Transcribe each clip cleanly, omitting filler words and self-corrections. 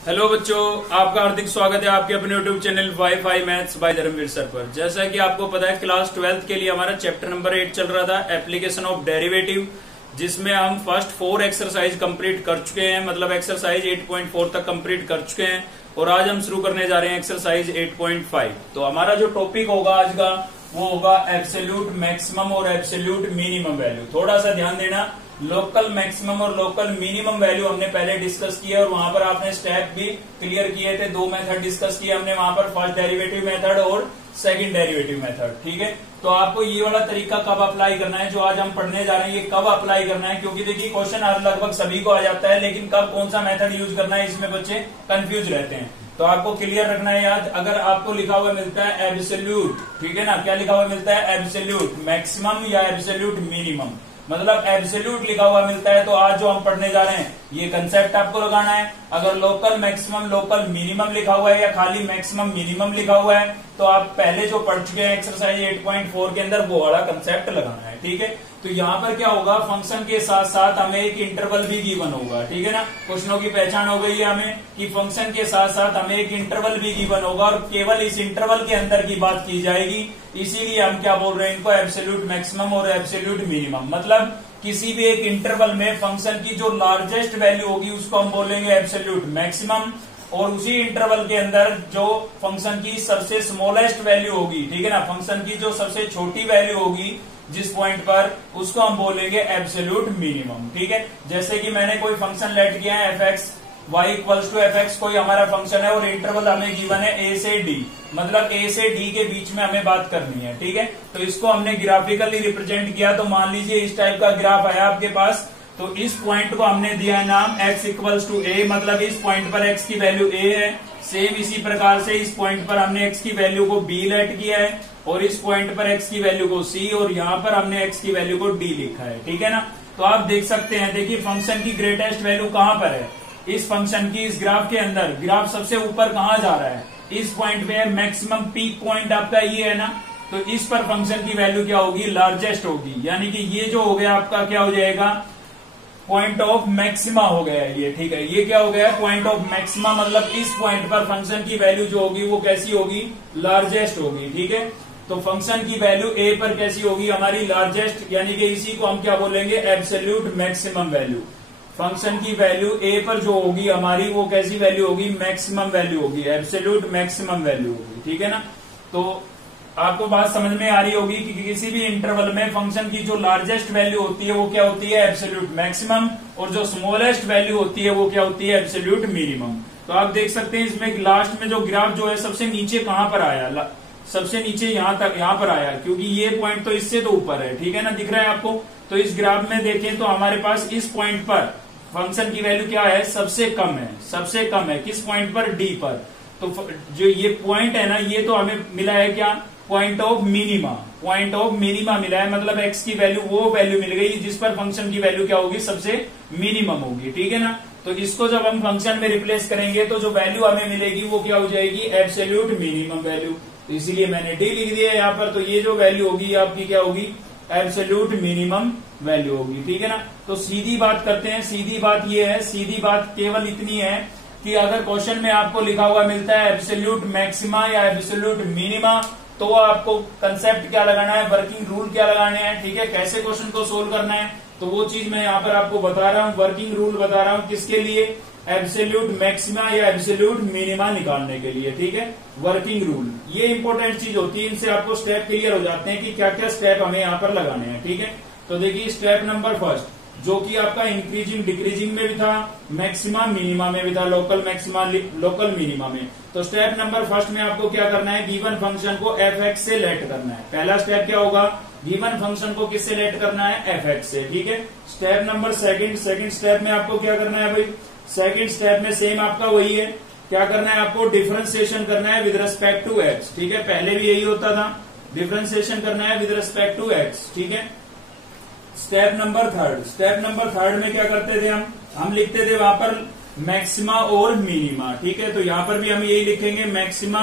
Hello बच्चों, आपका हार्दिक स्वागत है आपके अपने YouTube channel WiFi maths by Dharmveer sir पर। जैसा कि आपको पता है, क्लास 12th के लिए हमारा चैप्टर नंबर 8 चल रहा था, एप्लीकेशन ऑफ डेरिवेटिव, जिसमें हम फर्स्ट 4 एक्सरसाइज कंप्लीट कर चुके हैं। मतलब एक्सरसाइज 8.4 तक कंप्लीट कर चुके हैं और आज हम शुरू करने जा रहे हैं एक्सरसाइज 8.5। तो हमारा जो टॉपिक होगा आज का वो होगा एब्सोल्यूट मैक्सिमम और एब्सोल्यूट मिनिमम वैल्यू। थोड़ा सा ध्यान देना, लोकल मैक्सिमम और लोकल मिनिमम वैल्यू हमने पहले डिस्कस किया और वहां पर आपने स्टेप भी क्लियर किए थे। 2 मेथड डिस्कस किए हमने वहां पर, फर्स्ट डेरिवेटिव मेथड और सेकंड डेरिवेटिव मेथड। ठीक है, तो आपको ये वाला तरीका कब अप्लाई करना है जो आज हम पढ़ने जा रहे हैं, ये कब अप्लाई करना है, क्योंकि देखिए क्वेश्चन लगभग सभी को आ जाता है, लेकिन कब कौन सा मेथड यूज करना है इसमें बच्चे कंफ्यूज रहते हैं। तो आपको क्लियर रखना है याद। अगर आपको लिखा हुआ मिलता है एब्सोल्यूट, ठीक है ना, क्या लिखा हुआ मिलता है, एब्सोल्यूट मैक्सिमम या एब्सोल्यूट मिनिमम, मतलब एब्सोल्यूट लिखा हुआ मिलता है तो आज जो हम पढ़ने जा रहे हैं ये कंसेप्ट आपको लगाना है। अगर लोकल मैक्सिमम लोकल मिनिमम लिखा हुआ है या खाली मैक्सिमम मिनिमम लिखा हुआ है तो आप पहले जो पढ़ चुके हैं एक्सरसाइज 8.4 के अंदर वो वाला कंसेप्ट लगाना है। ठीक है, तो यहाँ पर क्या होगा, फंक्शन के साथ साथ हमें एक इंटरवल भी गिवन होगा। ठीक है ना, क्वेश्चनों की पहचान हो गई है हमें कि फंक्शन के साथ साथ हमें एक इंटरवल भी गिवन होगा और केवल इस इंटरवल के अंदर की बात की जाएगी। इसीलिए हम क्या बोल रहे हैं इनको, एब्सोल्यूट मैक्सिमम और एब्सोल्यूट मिनिमम। मतलब किसी भी एक इंटरवल में फंक्शन की जो लार्जेस्ट वैल्यू होगी उसको हम बोलेंगे एब्सोल्यूट मैक्सिमम, और उसी इंटरवल के अंदर जो फंक्शन की सबसे स्मॉलेस्ट वैल्यू होगी, ठीक है ना, फंक्शन की जो सबसे छोटी वैल्यू होगी जिस पॉइंट पर, उसको हम बोलेंगे एब्सोल्यूट मिनिमम। ठीक है, जैसे कि मैंने कोई फंक्शन लेट किया है f(x), y equals to f(x), कोई हमारा फंक्शन है और इंटरवल हमें गिवन है a से d, मतलब a से d के बीच में हमें बात करनी है। ठीक है, तो इसको हमने ग्राफिकली रिप्रेजेंट किया। तो मान लीजिए इस टाइप का ग्राफ आया आपके पास, तो इस पॉइंट को हमने दिया है नाम x इक्वल्स टू a, मतलब इस पॉइंट पर x की वैल्यू a है। सेम इसी प्रकार से इस पॉइंट पर हमने x की वैल्यू को b लेट किया है और इस पॉइंट पर x की वैल्यू को c और यहाँ पर हमने x की वैल्यू को d लिखा है। ठीक है ना, तो आप देख सकते हैं, देखिए फंक्शन की ग्रेटेस्ट वैल्यू कहाँ पर है, इस फंक्शन की इस ग्राफ के अंदर। ग्राफ सबसे ऊपर कहाँ जा रहा है, इस पॉइंट पे है, मैक्सिमम पीक पॉइंट आपका ये है ना, तो इस पर फंक्शन की वैल्यू क्या होगी, लार्जेस्ट होगी। यानी कि ये जो हो गया आपका क्या हो जाएगा, पॉइंट ऑफ मैक्सिमा हो गया है ये। ठीक है, ये क्या हो गया, पॉइंट ऑफ मैक्सिमा, मतलब इस पॉइंट पर फंक्शन की वैल्यू जो होगी वो कैसी होगी, लार्जेस्ट होगी। ठीक है, तो फंक्शन की वैल्यू a पर कैसी होगी, हमारी लार्जेस्ट, यानी कि इसी को हम क्या बोलेंगे, एब्सोल्यूट मैक्सिमम वैल्यू। फंक्शन की वैल्यू a पर जो होगी हमारी वो कैसी वैल्यू होगी, मैक्सिमम वैल्यू होगी, एब्सोल्यूट मैक्सिमम वैल्यू होगी। ठीक है ना, तो आपको बात समझ में आ रही होगी कि किसी भी इंटरवल में फंक्शन की जो लार्जेस्ट वैल्यू होती है वो क्या होती है, एब्सोल्यूट मैक्सिमम, और जो स्मॉलेस्ट वैल्यू होती है वो क्या होती है, एब्सोल्यूट मिनिमम। तो आप देख सकते हैं इसमें लास्ट में जो ग्राफ जो है सबसे नीचे कहाँ पर आया, सबसे नीचे यहाँ तक, यहाँ पर आया, क्योंकि ये पॉइंट तो इससे तो ऊपर है। ठीक है ना, दिख रहा है आपको। तो इस ग्राफ में देखें तो हमारे पास इस पॉइंट पर फंक्शन की वैल्यू क्या है, सबसे कम है, सबसे कम है किस पॉइंट पर, डी पर। तो जो ये पॉइंट है ना, ये तो हमें मिला है क्या, point of minima, point of minima मिला है, मतलब x की वैल्यू वो वैल्यू मिल गई जिस पर फंक्शन की वैल्यू क्या होगी, सबसे मिनिमम होगी। ठीक है ना, तो इसको जब हम फंक्शन में रिप्लेस करेंगे तो जो वैल्यू हमें मिलेगी वो क्या हो जाएगी, एब्सोल्यूट मिनिमम वैल्यू। तो इसीलिए मैंने d लिख दिया है यहाँ पर। तो ये जो वैल्यू होगी आपकी क्या होगी, एब्सोल्यूट मिनिमम वैल्यू होगी। ठीक है ना, तो सीधी बात करते हैं। सीधी बात ये है, सीधी बात केवल इतनी है कि अगर क्वेश्चन में आपको लिखा हुआ मिलता है एब्सोल्यूट मैक्सिमा या एब्सोल्यूट मिनिमा, तो आपको कंसेप्ट क्या लगाना है, वर्किंग रूल क्या लगाने हैं। ठीक है, कैसे क्वेश्चन को सोल्व करना है, तो वो चीज मैं यहाँ पर आपको बता रहा हूँ, वर्किंग रूल बता रहा हूँ किसके लिए, एब्सोल्यूट मैक्सिमा या एब्सोल्यूट मिनिमा निकालने के लिए। ठीक है, वर्किंग रूल ये इंपॉर्टेंट चीज होती है, इनसे आपको स्टेप क्लियर हो जाते हैं कि क्या क्या स्टेप हमें यहाँ पर लगाने हैं। ठीक है, तो देखिए स्टेप नंबर फर्स्ट जो कि आपका इंक्रीजिंग डिक्रीजिंग में भी था, मैक्सिमा मिनिमा में भी था, लोकल मैक्सिमा लोकल मिनिमा में। तो स्टेप नंबर फर्स्ट में आपको क्या करना है, गिवन फंक्शन को f(x) से लेट करना है। पहला स्टेप क्या होगा, गिवन फंक्शन को किससे लेट करना है, f(x) से। ठीक है, स्टेप नंबर सेकंड स्टेप में आपको क्या करना है भाई, सेकंड स्टेप में सेम आपका वही है, क्या करना है, आपको डिफरेंशिएशन करना है विद रिस्पेक्ट टू x। ठीक है, पहले भी यही होता था, डिफरेंशिएशन करना है विद रिस्पेक्ट टू x। ठीक है, स्टेप नंबर थर्ड में क्या करते थे हम लिखते थे वहां पर मैक्सिमा और मिनिमा। ठीक है, तो यहाँ पर भी हम यही लिखेंगे, मैक्सिमा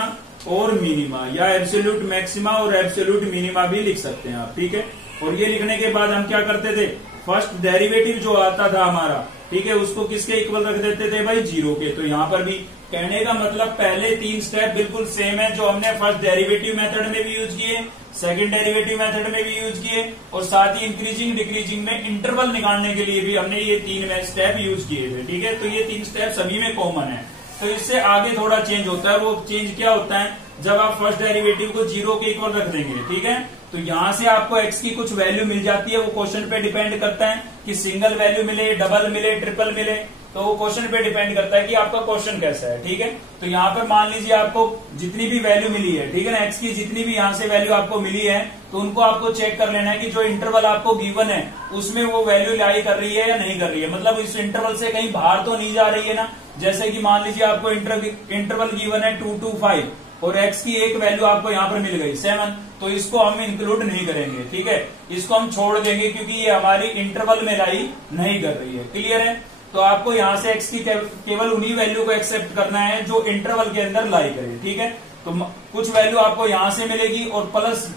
और मिनिमा, या एब्सोल्यूट मैक्सिमा और एब्सोल्यूट मिनिमा भी लिख सकते हैं आप। ठीक है, और ये लिखने के बाद हम क्या करते थे, फर्स्ट डेरिवेटिव जो आता था हमारा ठीक है, उसको किसके इक्वल रख देते थे भाई, 0 के। तो यहाँ पर भी कहने का मतलब पहले 3 स्टेप बिल्कुल सेम है जो हमने फर्स्ट डेरिवेटिव मेथड में भी यूज किए, सेकंड डेरिवेटिव मेथड में भी यूज किए, और साथ ही इंक्रीजिंग डिक्रीजिंग में इंटरवल निकालने के लिए भी हमने ये 3 स्टेप यूज किए थे। ठीक है, तो ये 3 स्टेप सभी में कॉमन है। तो इससे आगे थोड़ा चेंज होता है। वो चेंज क्या होता है, जब आप फर्स्ट डेरिवेटिव को 0 के इक्वल रख देंगे, ठीक है, तो यहां से आपको x की कुछ वैल्यू मिल जाती है। वो क्वेश्चन पे डिपेंड करता है कि सिंगल वैल्यू मिले, डबल मिले, ट्रिपल मिले, तो वो क्वेश्चन पे डिपेंड करता है कि आपका क्वेश्चन कैसा है। ठीक है, तो यहाँ पर मान लीजिए आपको जितनी भी वैल्यू मिली है, ठीक है ना, x की जितनी भी यहाँ से वैल्यू आपको मिली है, तो उनको आपको चेक कर लेना है कि जो इंटरवल आपको गिवन है उसमें वो वैल्यू लाई कर रही है या नहीं कर रही है। मतलब इस इंटरवल से कहीं बाहर तो नहीं जा रही है ना। जैसे कि मान लीजिए आपको इंटरवल गिवन है 2 to 5 और x की एक वैल्यू आपको यहाँ पर मिल गई 7, तो इसको हम इंक्लूड नहीं करेंगे। ठीक है, इसको हम छोड़ देंगे क्योंकि ये हमारी इंटरवल में लाई नहीं कर रही है। क्लियर है, तो आपको यहाँ से x की केवल उन्हीं वैल्यू को एक्सेप्ट करना है जो इंटरवल के अंदर लाई करे। ठीक है, तो कुछ वैल्यू आपको यहाँ से मिलेगी और प्लस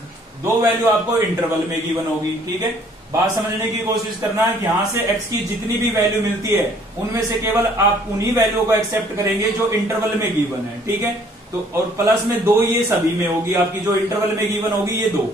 2 वैल्यू आपको इंटरवल में गिवन होगी। ठीक है, बात समझने की कोशिश करना है कि यहाँ से x की जितनी भी वैल्यू मिलती है उनमें से केवल आप उन्हीं वैल्यू को एक्सेप्ट करेंगे जो इंटरवल में गिवन है। ठीक है, तो और प्लस में 2 ये सभी में होगी आपकी, जो इंटरवल में गिवन होगी ये 2।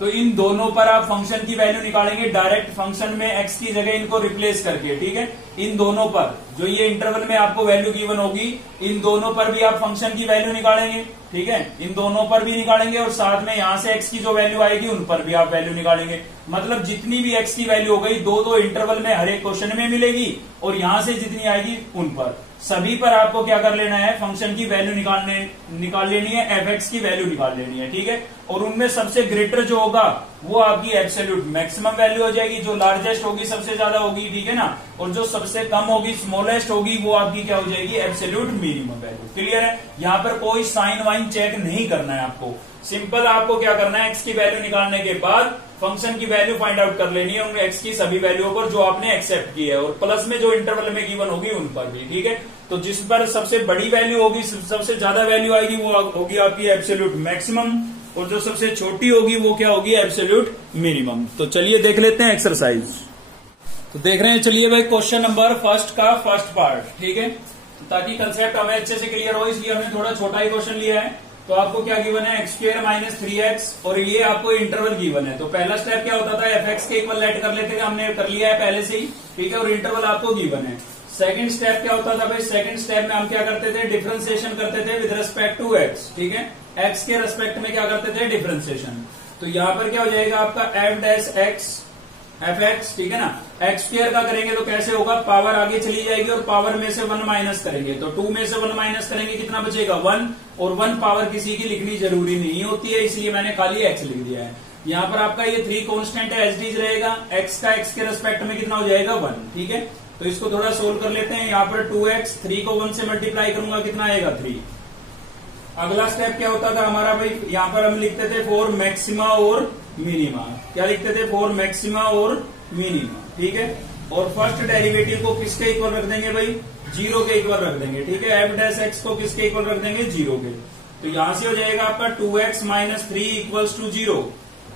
तो इन दोनों पर आप फंक्शन की वैल्यू निकालेंगे डायरेक्ट फंक्शन में x की जगह इनको रिप्लेस करके। ठीक है, इन दोनों पर जो ये इंटरवल में आपको वैल्यू गिवन होगी, इन दोनों पर भी आप फंक्शन की वैल्यू निकालेंगे। ठीक है, इन दोनों पर भी निकालेंगे और साथ में यहाँ से x की जो वैल्यू आएगी उन पर भी आप वैल्यू निकालेंगे। मतलब जितनी भी x की वैल्यू हो गई, 2 इंटरवल में हर एक क्वेश्चन में मिलेगी और यहाँ से जितनी आएगी उन पर सभी पर आपको क्या कर लेना है, फंक्शन की वैल्यू निकाल लेनी है, fx की वैल्यू निकाल लेनी है। ठीक है, और उनमें सबसे ग्रेटर जो होगा वो आपकी एब्सोल्यूट मैक्सिमम वैल्यू हो जाएगी, जो लार्जेस्ट होगी सबसे ज्यादा होगी। ठीक है ना, और जो सबसे कम होगी स्मॉलेस्ट होगी वो आपकी क्या हो जाएगी, एब्सोल्यूट मिनिमम वैल्यू। क्लियर है, यहाँ पर कोई साइन वाइन चेक नहीं करना है आपको। सिंपल आपको क्या करना है, x की वैल्यू निकालने के बाद फंक्शन की वैल्यू फाइंड आउट कर लेनी है उन x की सभी वैल्यूओं पर जो आपने एक्सेप्ट की है, और प्लस में जो इंटरवल में गिवन होगी उन पर भी। ठीक है, तो जिस पर सबसे बड़ी वैल्यू होगी, सबसे ज्यादा वैल्यू आएगी, वो होगी आपकी एब्सोल्यूट मैक्सिमम, और जो सबसे छोटी होगी वो क्या होगी, एब्सोल्यूट मिनिमम। तो चलिए देख लेते हैं एक्सरसाइज। तो देख रहे हैं, चलिए भाई क्वेश्चन नंबर फर्स्ट का फर्स्ट पार्ट। ठीक है, तो ताकि कंसेप्ट हमें अच्छे से क्लियर हो इसलिए हमने थोड़ा छोटा ही क्वेश्चन लिया है। तो आपको क्या गिवन है, x² - 3x, और ये आपको इंटरवल गिवन है। तो पहला स्टेप क्या होता था, fx के इक्वल लेट कर लेते थे, हमने कर लिया है पहले से ही। ठीक है, और इंटरवल आपको गिवन है। सेकंड स्टेप क्या होता था भाई, सेकंड स्टेप में हम क्या करते थे, डिफरेंशिएशन करते थे विद रिस्पेक्ट टू x। ठीक है, x के रिस्पेक्ट में क्या करते थे, डिफरेंशिएशन। तो यहाँ पर क्या हो जाएगा आपका f' fx। ठीक है ना, x² का करेंगे तो कैसे होगा, पावर आगे चली जाएगी और पावर में से 1 माइनस करेंगे, तो 2 में से 1 माइनस करेंगे कितना बचेगा, 1। और 1 पावर किसी की लिखनी जरूरी नहीं होती है, इसलिए मैंने खाली x लिख दिया है। यहाँ पर आपका ये 3 कांस्टेंट है, एज डीज रहेगा। x का x के रिस्पेक्ट में कितना हो जाएगा, 1। ठीक है, तो इसको थोड़ा सोल्व कर लेते हैं। यहाँ पर 2x, 3 को 1 से मल्टीप्लाई करूंगा, कितना आएगा, 3। अगला स्टेप क्या होता था हमारा भाई, यहाँ पर हम लिखते थे फॉर मैक्सिमा और मिनिमा। क्या लिखते थे, फॉर मैक्सिमा और मिनिमा। ठीक है, और फर्स्ट डेरिवेटिव को किसके इक्वल रख देंगे भाई, 0 के इक्वल रख देंगे। ठीक है, f' को किसके इक्वल रख देंगे, 0 के। तो यहां से हो जाएगा आपका 2x - 3 इक्वल्स टू 0।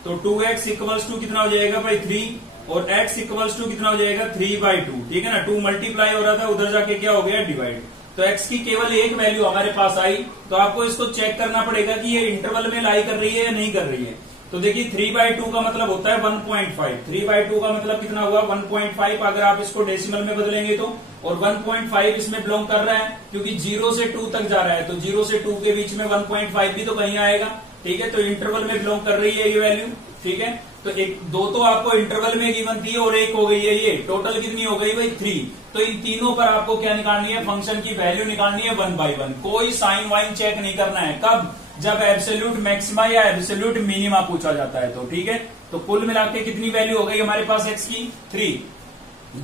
तो 2x इक्वल्स टू कितना हो जाएगा भाई, 3, और x इक्वल्स टू कितना हो जाएगा, 3/2। ठीक है ना, 2 मल्टीप्लाई हो रहा था, उधर जाके क्या हो गया, डिवाइड। तो x की केवल एक वैल्यू हमारे पास आई, तो आपको इसको चेक करना पड़ेगा कि ये इंटरवल में लाई कर रही है या नहीं कर रही है। तो देखिए 3/2 का मतलब होता है 1.5। 3/2 का मतलब कितना हुआ, 1.5, अगर आप इसको डेसिमल में बदलेंगे तो। और 1.5 इसमें बिलोंग कर रहा है क्योंकि 0 से 2 तक जा रहा है, तो 0 से 2 के बीच में 1.5 भी तो कहीं आएगा। ठीक है, तो इंटरवल में बिलोंग कर रही है ये वैल्यू। ठीक है, तो 2 तो आपको इंटरवल में गिवन थी और 1 हो गई है ये, टोटल कितनी हो गई भाई, 3। तो इन तीनों पर आपको क्या निकालनी है, फंक्शन की वैल्यू निकालनी है 1/1। कोई साइन वाइन चेक नहीं करना है, कब, जब एब्सोल्यूट मैक्सिमा या एब्सोल्यूट मिनिमा पूछा जाता है तो। ठीक है, तो कुल मिला के कितनी वैल्यू हो गई हमारे पास x की, 3।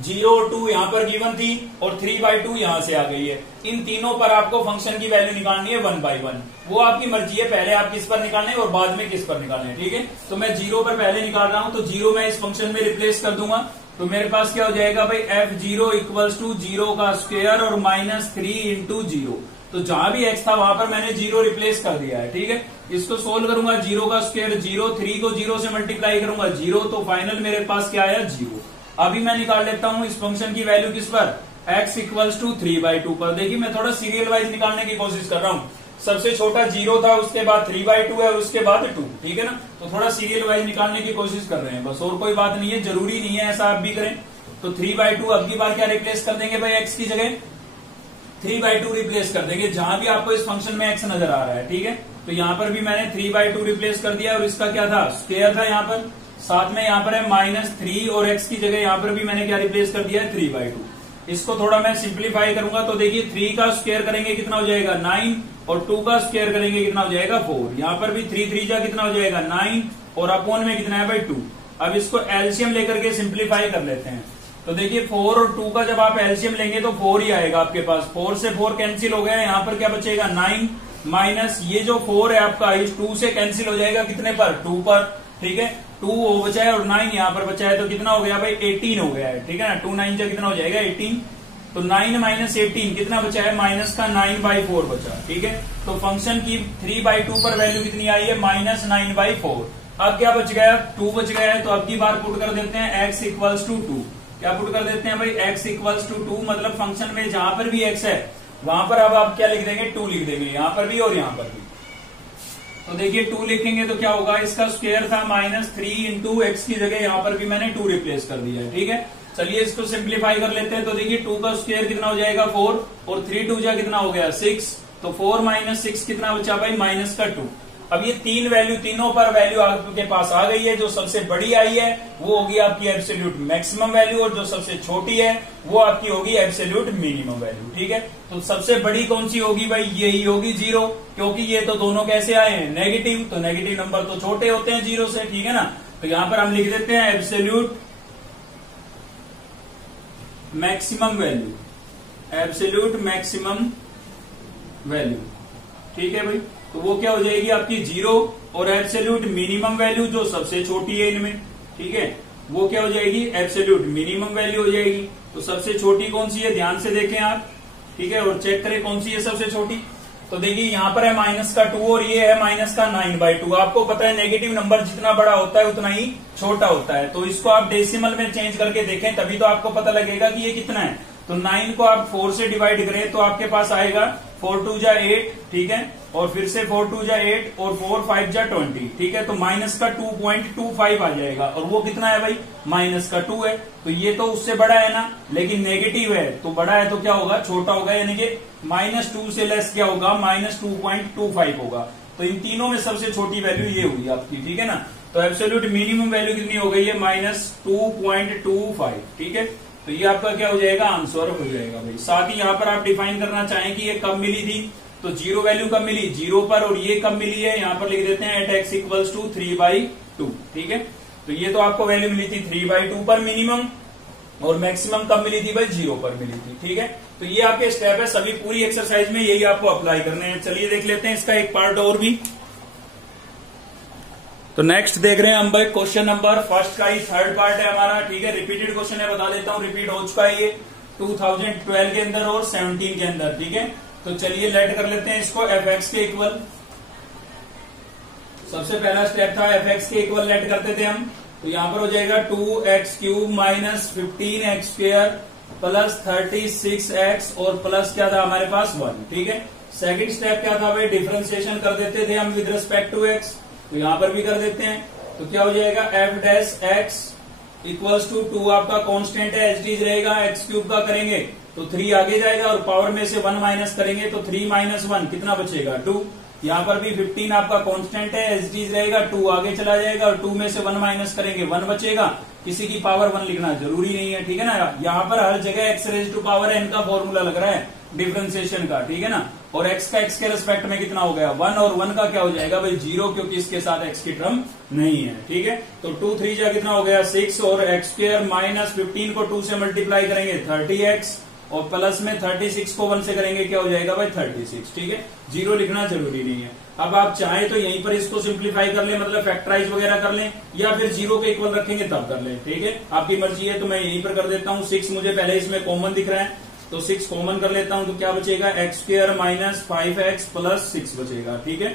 0 और 2 यहाँ पर गिवन थी और 3/2 यहाँ से आ गई है। इन तीनों पर आपको फंक्शन की वैल्यू निकालनी है 1/1। वो आपकी मर्जी है, पहले आप किस पर निकालने और बाद में किस पर निकालने। ठीक है, तो मैं 0 पर पहले निकाल रहा हूं, तो 0 मैं इस फंक्शन में रिप्लेस कर दूंगा। तो मेरे पास क्या हो जाएगा भाई, f0 इक्वल्स टू 0 का स्क्वायर और -3 इंटू 0। तो जहां भी x था वहां पर मैंने 0 रिप्लेस कर दिया है। ठीक है, इसको सोल्व करूंगा, 0 का स्क्वायर 0, 3 को 0 से मल्टीप्लाई करूंगा 0, तो फाइनल मेरे पास क्या आया, 0। अभी मैं निकाल लेता हूं इस फंक्शन की वैल्यू किस पर, x इक्वल्स टू 3/2 पर। देखिए मैं थोड़ा सीरियल वाइज निकालने की कोशिश कर रहा हूं। सबसे छोटा 0 था, उसके बाद 3/2 है और उसके बाद 2, ठीक है ना। तो थोड़ा सीरियल वाइज निकालने की कोशिश कर रहे हैं बस, और कोई बात नहीं है, जरूरी नहीं है ऐसा आप भी करें। तो 3/2 अब की बार क्या रिप्लेस कर देंगे भाई, x की जगह 3/2 रिप्लेस कर देंगे, जहां भी आपको इस फंक्शन में x नजर आ रहा है, ठीक है। तो यहाँ पर भी मैंने 3/2 रिप्लेस कर दिया और इसका क्या था, स्क्वायर था यहाँ पर, साथ में यहाँ पर है -3 और x की जगह यहाँ पर भी मैंने क्या रिप्लेस कर दिया है, 3/2। इसको थोड़ा मैं सिंप्लीफाई करूंगा तो देखिए 3 का स्क्वायर करेंगे कितना हो जाएगा 9 और 2 का स्क्वायर करेंगे कितना हो जाएगा 4। यहाँ पर भी 3 3 जा कितना हो जाएगा 9 और अपॉन में कितना है भाई 2। अब इसको एलसीएम लेकर के सिंप्लीफाई कर लेते हैं। तो देखिए 4 और 2 का जब आप एलसीएम लेंगे तो 4 ही आएगा आपके पास। 4 से 4 कैंसिल हो गया, यहाँ पर क्या बचेगा 9 माइनस ये जो 4 है आपका इस 2 से कैंसिल हो जाएगा कितने पर, 2 पर, ठीक है। 2 वो बचा है और 9 यहाँ पर बचा है, तो कितना हो गया भाई 18 हो गया है, ठीक है ना। 2 9 जा कितना हो जाएगा 18, तो 9 माइनस 18 कितना बचा है, माइनस का 9/4 बचा, ठीक है। तो फंक्शन की 3/2 पर वैल्यू कितनी आई है, -9/4। अब क्या बच गया, 2 बच गया है, तो अब की बार पुट कर देते हैं x इक्वल्स टू 2। क्या पुट कर देते हैं भाई, x इक्वल्स टू 2, मतलब फंक्शन में जहां पर भी x है वहां पर अब आप क्या लिख देंगे, 2 लिख देंगे, यहां पर भी और यहां पर भी। तो देखिए 2 लिखेंगे तो क्या होगा, इसका स्क्वायर था -3 इंटू एक्स की जगह यहाँ पर भी मैंने 2 रिप्लेस कर दिया है, ठीक है। चलिए इसको सिंप्लीफाई कर लेते हैं। तो देखिए 2 का स्क्वायर कितना हो जाएगा 4 और 3 2 जा कितना हो गया 6, तो 4 माइनस 6 कितना बचा भाई, -2। अब ये 3 वैल्यू, तीनों पर वैल्यू आपके पास आ गई है। जो सबसे बड़ी आई है वो होगी आपकी एब्सोल्यूट मैक्सिमम वैल्यू और जो सबसे छोटी है वो आपकी होगी एब्सोल्यूट मिनिमम वैल्यू, ठीक है। तो सबसे बड़ी कौन सी होगी भाई, यही होगी 0, क्योंकि ये तो दोनों कैसे आए हैं, नेगेटिव। तो नेगेटिव नंबर तो छोटे होते हैं 0 से, ठीक है ना। तो यहां पर हम लिख देते हैं absolute maximum value, absolute maximum value, ठीक है भाई। तो वो क्या हो जाएगी आपकी 0 और एब्सोल्यूट मिनिमम वैल्यू जो सबसे छोटी है इनमें, ठीक है, वो क्या हो जाएगी, एब्सोल्यूट मिनिमम वैल्यू हो जाएगी। तो सबसे छोटी कौन सी है, ध्यान से देखें आप, ठीक है, और चेक करें कौन सी है सबसे छोटी। तो देखिए यहाँ पर है -2 और ये है -9/2। आपको पता है नेगेटिव नंबर जितना बड़ा होता है उतना ही छोटा होता है। तो इसको आप डेसिमल में चेंज करके देखें तभी तो आपको पता लगेगा कि ये कितना है। तो 9 को आप 4 से डिवाइड करें तो आपके पास आएगा 4 2 जा 8, ठीक है, और फिर से 4 2 जा 8 और 4 5 जा 20, ठीक है। तो -2.25 आ जाएगा और वो कितना है भाई, -2 है। तो ये तो उससे बड़ा है ना, लेकिन नेगेटिव है तो बड़ा है तो क्या होगा, छोटा होगा, यानी कि -2 से लेस क्या होगा, -2.25 होगा। तो इन तीनों में सबसे छोटी वैल्यू ये हुई आपकी, ठीक है ना। तो एब्सोल्यूट मिनिमम वैल्यू कितनी हो गई है, -2.25, ठीक है। तो ये आपका क्या हो जाएगा, आंसर हो जाएगा भाई। साथ ही यहाँ पर आप डिफाइन करना चाहें कि ये कब मिली थी, तो 0 वैल्यू कब मिली, 0 पर, और ये कब मिली है, यहाँ पर लिख देते हैं एट x इक्वल्स टू 3/2, ठीक है। तो ये तो आपको वैल्यू मिली थी 3/2 पर मिनिमम, और मैक्सिमम कब मिली थी भाई, 0 पर मिली थी, ठीक है। तो ये आपके स्टेप है, सभी पूरी एक्सरसाइज में यही आपको अप्लाई करने हैं। चलिए देख लेते हैं इसका एक पार्ट और भी। तो नेक्स्ट देख रहे हैं हम भाई क्वेश्चन नंबर फर्स्ट का ही थर्ड पार्ट है हमारा, ठीक है। रिपीटेड क्वेश्चन है, बता देता हूं, रिपीट हो चुका है ये 2012 के अंदर और 17 के अंदर, ठीक है। तो चलिए लेट कर लेते हैं इसको f(x) के इक्वल। सबसे पहला स्टेप था f(x) के इक्वल लेट करते थे हम। तो यहां पर हो जाएगा 2x³ minus 15x² plus 36x और प्लस क्या था हमारे पास 1, ठीक है। सेकंड स्टेप क्या था भाई, डिफरेंशिएशन कर देते थे हम विद रिस्पेक्ट टू x। तो यहां पर भी कर देते हैं। तो क्या हो जाएगा, f'(x) इक्वल्स टू 2 आपका कांस्टेंट है, एज इट रहेगा, x³ का करेंगे तो 3 आगे जाएगा और पावर में से 1 माइनस करेंगे तो 3 - 1 कितना बचेगा, 2। यहाँ पर भी 15 आपका कांस्टेंट है, एज इट रहेगा, 2 आगे चला जाएगा और 2 में से 1 माइनस करेंगे 1 बचेगा। किसी की पावर 1 लिखना जरूरी नहीं है, ठीक है ना। यहाँ पर हर जगह x⁻n का फॉर्मूला लग रहा है डिफरेंशिएशन का, ठीक है ना। और x का x के रिस्पेक्ट में कितना हो गया 1, और 1 का क्या हो जाएगा भाई 0, क्योंकि इसके साथ x की टर्म नहीं है, ठीक है। तो 2 3 जा कितना हो गया 6, और x² माइनस 15 को 2 से मल्टीप्लाई करेंगे 30x, और प्लस में 36 को 1 से करेंगे क्या हो जाएगा भाई 36, ठीक है। 0 लिखना जरूरी नहीं है। अब आप चाहें तो यहीं पर इसको सिंप्लीफाई कर लें, मतलब फैक्टराइज वगैरह कर लें, या फिर 0 के इक्वल रखेंगे तब कर लें, ठीक है, आपकी मर्जी है। तो मैं यहीं पर कर देता हूं। 6 मुझे पहले इसमें कॉमन दिख रहा है तो 6 कॉमन कर लेता हूं, तो क्या बचेगा x² माइनस 5x प्लस 6 बचेगा, ठीक है।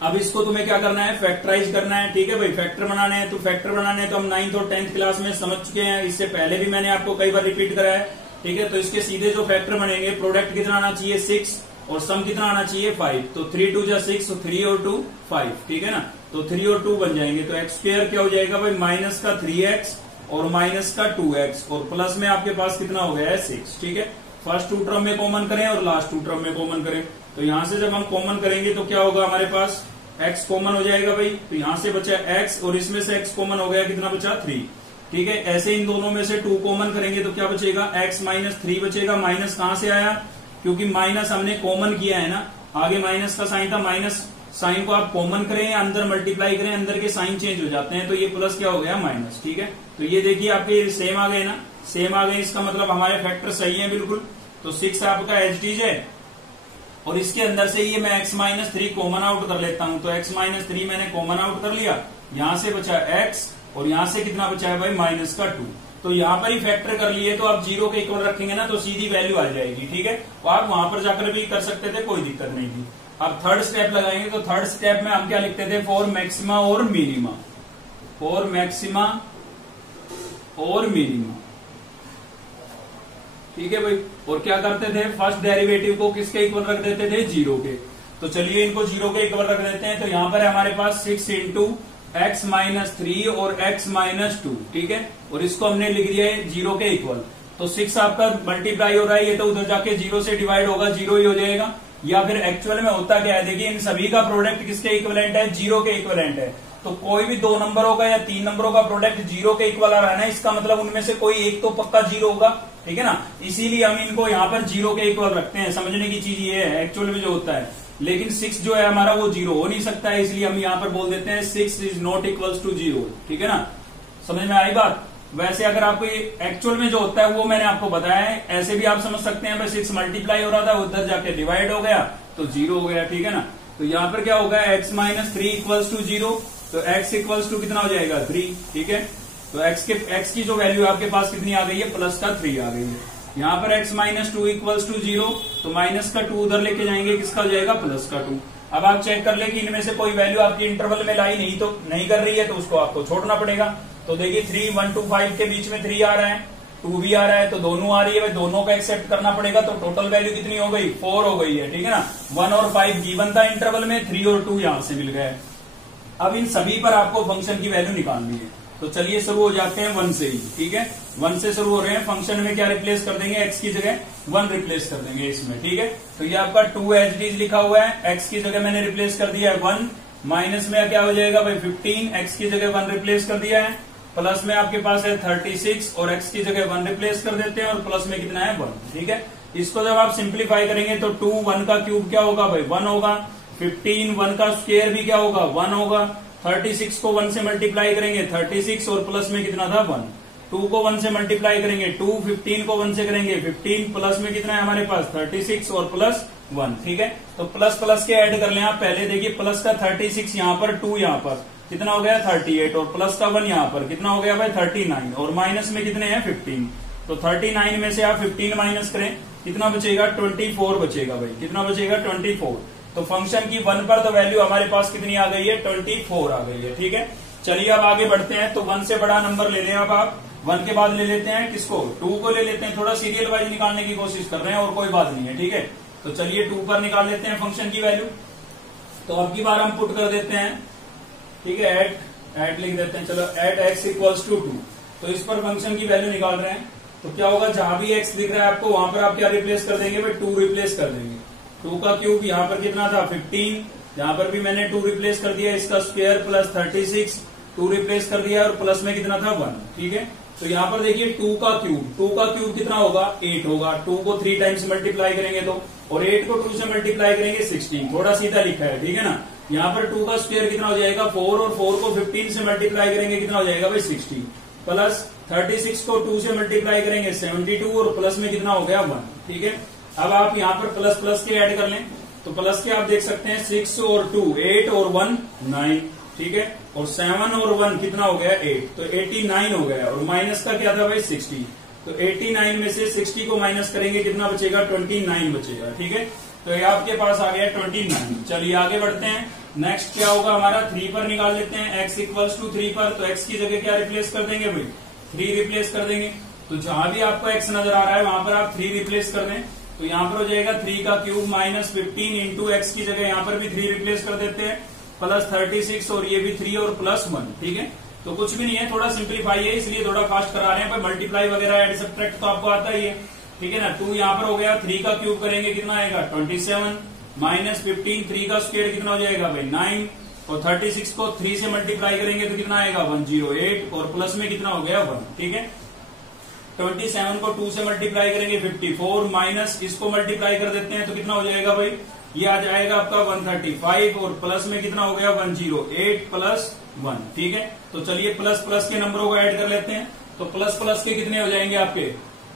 अब इसको तुम्हें क्या करना है, फैक्टराइज करना है। ठीक है भाई, फैक्टर बनाने हैं, तो फैक्टर बनाने हैं तो हम 9th और 10th क्लास में समझ चुके हैं, इससे पहले भी मैंने आपको कई बार रिपीट करा है। ठीक है, तो इसके सीधे जो फैक्टर बनेंगे, प्रोडक्ट कितना आना चाहिए 6 और सम कितना आना चाहिए 5। तो 3 2 जा 6, तो 3 और 2 5। ठीक है ना, तो 3 और 2 बन जाएंगे। तो एक्स स्क्वायर क्या हो जाएगा भाई, माइनस का 3x और माइनस का 2x और प्लस में आपके पास कितना हो गया है 6। ठीक है, फर्स्ट टू टर्म में कॉमन करें और लास्ट टू टर्म में कॉमन करें। तो यहां से जब हम कॉमन करेंगे तो क्या होगा, हमारे पास x कॉमन हो जाएगा भाई। तो यहां से बचा x और इसमें से x कॉमन हो गया, कितना बचा 3। ठीक है, ऐसे इन दोनों में से 2 कॉमन करेंगे तो क्या बचेगा, x माइनस 3 बचेगा। माइनस कहां से आया, क्योंकि माइनस हमने कॉमन किया है ना, आगे माइनस का साइन था, माइनस साइन को आप कॉमन करें या अंदर मल्टीप्लाई करें, अंदर के साइन चेंज हो जाते हैं, तो ये प्लस क्या हो गया माइनस। ठीक है, तो ये देखिए आपके सेम आ गए ना, सेम आ गए, इसका मतलब हमारे फैक्टर सही है बिल्कुल। तो 6 आपका एच डीज है और इसके अंदर से ये मैं x माइनस 3 कॉमन आउट कर लेता हूं। तो x माइनस 3 मैंने कॉमन आउट कर लिया, यहां से बचा x और यहां से कितना बचा है भाई माइनस का 2। तो यहां पर ही फैक्टर कर लिए, तो आप 0 के इक्वल रखेंगे ना तो सीधी वैल्यू आ जाएगी। ठीक है, तो आप वहां पर जाकर भी कर सकते थे, कोई दिक्कत नहीं थी। अब थर्ड स्टेप लगाएंगे, तो थर्ड स्टेप में हम क्या लिखते थे, फॉर मैक्सिमा और मिनिमा, फॉर मैक्सिमा और मिनिमा। ठीक है भाई, और क्या करते थे, फर्स्ट डेरिवेटिव को किसके इक्वल रख देते थे, 0 के। तो चलिए इनको 0 के इक्वल रख देते हैं। तो यहां पर है हमारे पास 6 इंटू x माइनस 3 और x माइनस 2। ठीक है, और इसको हमने लिख दिया है 0 के इक्वल। तो 6 आपका मल्टीप्लाई हो रहा है, ये तो उधर जाके 0 से डिवाइड होगा, 0 ही हो जाएगा। या फिर एक्चुअल में होता क्या है, देखिए इन सभी का प्रोडक्ट किसके इक्विवेलेंट है, 0 के इक्विवेलेंट है। तो कोई भी 2 नंबरों का या 3 नंबरों का प्रोडक्ट 0 के इक्वल आ रहा है ना, इसका मतलब उनमें से कोई एक तो पक्का 0 होगा। ठीक है ना, इसीलिए हम इनको यहाँ पर 0 के इक्वल रखते हैं। समझने की चीज ये है एक्चुअल में जो होता है, लेकिन 6 जो है हमारा वो 0 हो नहीं सकता है, इसलिए हम यहाँ पर बोल देते हैं 6 इज नॉट इक्वल्स टू 0। ठीक है ना, समझ में आई बात। वैसे अगर आपको ये एक्चुअल में जो होता है वो मैंने आपको बताया है, ऐसे भी आप समझ सकते हैं, भाई 6 मल्टीप्लाई हो रहा था, उधर जाके डिवाइड हो गया तो 0 हो गया। ठीक है ना, तो यहाँ पर क्या होगा, x माइनस 3 इक्वल्स टू 0, तो x इक्वल्स टू कितना हो जाएगा 3। ठीक है, तो x की जो वैल्यू आपके पास कितनी आ गई है, प्लस का 3 आ गई है। यहाँ पर x माइनस 2 इक्वल्स टू 0, तो माइनस का 2 उधर लेके जाएंगे, किसका हो जाएगा, प्लस का 2। अब आप चेक कर ले कि इनमें से कोई वैल्यू आपकी इंटरवल में लाई नहीं, तो नहीं कर रही है, तो उसको आपको छोड़ना पड़ेगा। तो देखिए 3 1 2 5 के बीच में 3 आ रहा है, 2 भी आ रहा है, तो दोनों आ रही है, भाई दोनों का एक्सेप्ट करना पड़ेगा। तो टोटल वैल्यू कितनी हो गई, 4 हो गई है। ठीक है ना, 1 और 5 गिवन था इंटरवल में, 3 और 2 यहां से मिल गए। अब इन सभी पर आपको फंक्शन की वैल्यू निकालनी है। तो चलिए शुरू हो जाते हैं 1 से ही। ठीक है, 1 से शुरू हो रहे हैं। फंक्शन में क्या रिप्लेस कर देंगे, x की जगह 1 रिप्लेस कर देंगे इसमें। ठीक है, तो ये आपका 2 एच डीज लिखा हुआ है, x की जगह मैंने रिप्लेस कर दिया है 1, माइनस में क्या हो जाएगा भाई 15, x की जगह 1 रिप्लेस कर दिया है, प्लस में आपके पास है 36 और x की जगह 1 रिप्लेस कर देते हैं और प्लस में कितना है 1। ठीक है, इसको जब आप सिंप्लीफाई करेंगे तो 2 1 का क्यूब क्या होगा भाई 1 होगा, 15 1 का स्क्वायर भी क्या होगा 1 होगा, 36 को 1 से मल्टीप्लाई करेंगे 36 और प्लस में कितना था 1, 2 को 1 से मल्टीप्लाई करेंगे 2, 15 को 1 से करेंगे 15, प्लस में कितना है हमारे पास 36 और प्लस 1। ठीक है, तो प्लस प्लस के ऐड कर लें आप। पहले देखिए प्लस का 36 यहाँ पर, 2 यहाँ पर कितना हो गया 38 और प्लस का 1 यहाँ पर कितना हो गया भाई 39 और माइनस में कितने हैं 15। तो 39 में से आप 15 माइनस करें, कितना बचेगा 24 बचेगा भाई, कितना बचेगा 24। तो फंक्शन की 1 पर तो वैल्यू हमारे पास कितनी आ गई है 24 आ गई है। ठीक है, चलिए अब आगे बढ़ते हैं। तो 1 से बड़ा नंबर ले लें, अब आप 1 के बाद ले लेते हैं किसको, 2 को ले लेते हैं। थोड़ा सीरियल वाइज निकालने की कोशिश कर रहे हैं और कोई बात नहीं है। ठीक है, तो चलिए 2 पर निकाल लेते हैं फंक्शन की वैल्यू। तो अब की बार हम पुट कर देते हैं। ठीक है, एट लिख देते हैं, चलो एट x इक्वल्स टू 2। तो इस पर फंक्शन की वैल्यू निकाल रहे हैं, तो क्या होगा जहां भी x दिख रहा है आपको वहां पर आप क्या रिप्लेस कर देंगे भाई 2 रिप्लेस कर देंगे। 2 का क्यूब यहाँ पर कितना था 15, यहाँ पर भी मैंने 2 रिप्लेस कर दिया, इसका स्क्वायर प्लस 36 2 रिप्लेस कर दिया और प्लस में कितना था 1। ठीक है, तो यहाँ पर देखिए 2 का क्यूब कितना होगा 8 होगा, 2 को 3 टाइम्स मल्टीप्लाई करेंगे तो, और 8 को 2 से मल्टीप्लाई करेंगे 16, थोड़ा सीधा लिखा है। ठीक है ना, यहाँ पर 2 का स्क्वायर कितना हो जाएगा 4 और 4 को 15 से मल्टीप्लाई करेंगे कितना हो जाएगा भाई 60, प्लस 36 को 2 से मल्टीप्लाई करेंगे 72 और प्लस में कितना हो गया 1। ठीक है, अब आप यहाँ पर प्लस प्लस के ऐड कर लें, तो प्लस के आप देख सकते हैं 6 और 2 8 और 1 9। ठीक है, और 7 और 1 कितना हो गया 8, तो 89 हो गया, और माइनस का क्या था भाई 60। तो 89 में से 60 को माइनस करेंगे, कितना बचेगा? 29 बचेगा। ठीक है, तो ये आपके पास आ गया 29। चलिए आगे बढ़ते हैं। नेक्स्ट क्या होगा हमारा? 3 पर निकाल लेते हैं। x इक्वल्स टू 3 पर, तो x की जगह क्या रिप्लेस कर देंगे भाई? 3 रिप्लेस कर देंगे। तो जहां भी आपको x नजर आ रहा है वहां पर आप 3 रिप्लेस कर दें, तो यहाँ पर हो जाएगा 3 का क्यूब माइनस 15 इंटू एक्स की जगह यहाँ पर भी 3 रिप्लेस कर देते हैं, प्लस 36 और ये भी 3 और प्लस 1। ठीक है, तो कुछ भी नहीं है, थोड़ा सिंप्लीफाई है इसलिए थोड़ा फास्ट करा रहे हैं। पर मल्टीप्लाई वगैरह एड सब्ट्रैक्ट तो आपको आता ही है। ठीक है ना, 2 यहाँ पर हो गया, 3 का क्यूब करेंगे कितना आएगा? 27 माइनस 15, 3 का स्क्वायर कितना हो जाएगा भाई? 9 और 36 को 3 से मल्टीप्लाई करेंगे तो कितना आएगा? 108 और प्लस में कितना हो गया? 1। ठीक है, 27 को 2 से मल्टीप्लाई करेंगे 54 माइनस इसको मल्टीप्लाई कर देते हैं तो कितना हो जाएगा भाई? ये आ जाएगा आपका 135 और प्लस में कितना हो गया? 108 प्लस 1। ठीक है, तो चलिए प्लस प्लस के नंबरों को ऐड कर लेते हैं। तो प्लस प्लस के कितने हो जाएंगे आपके?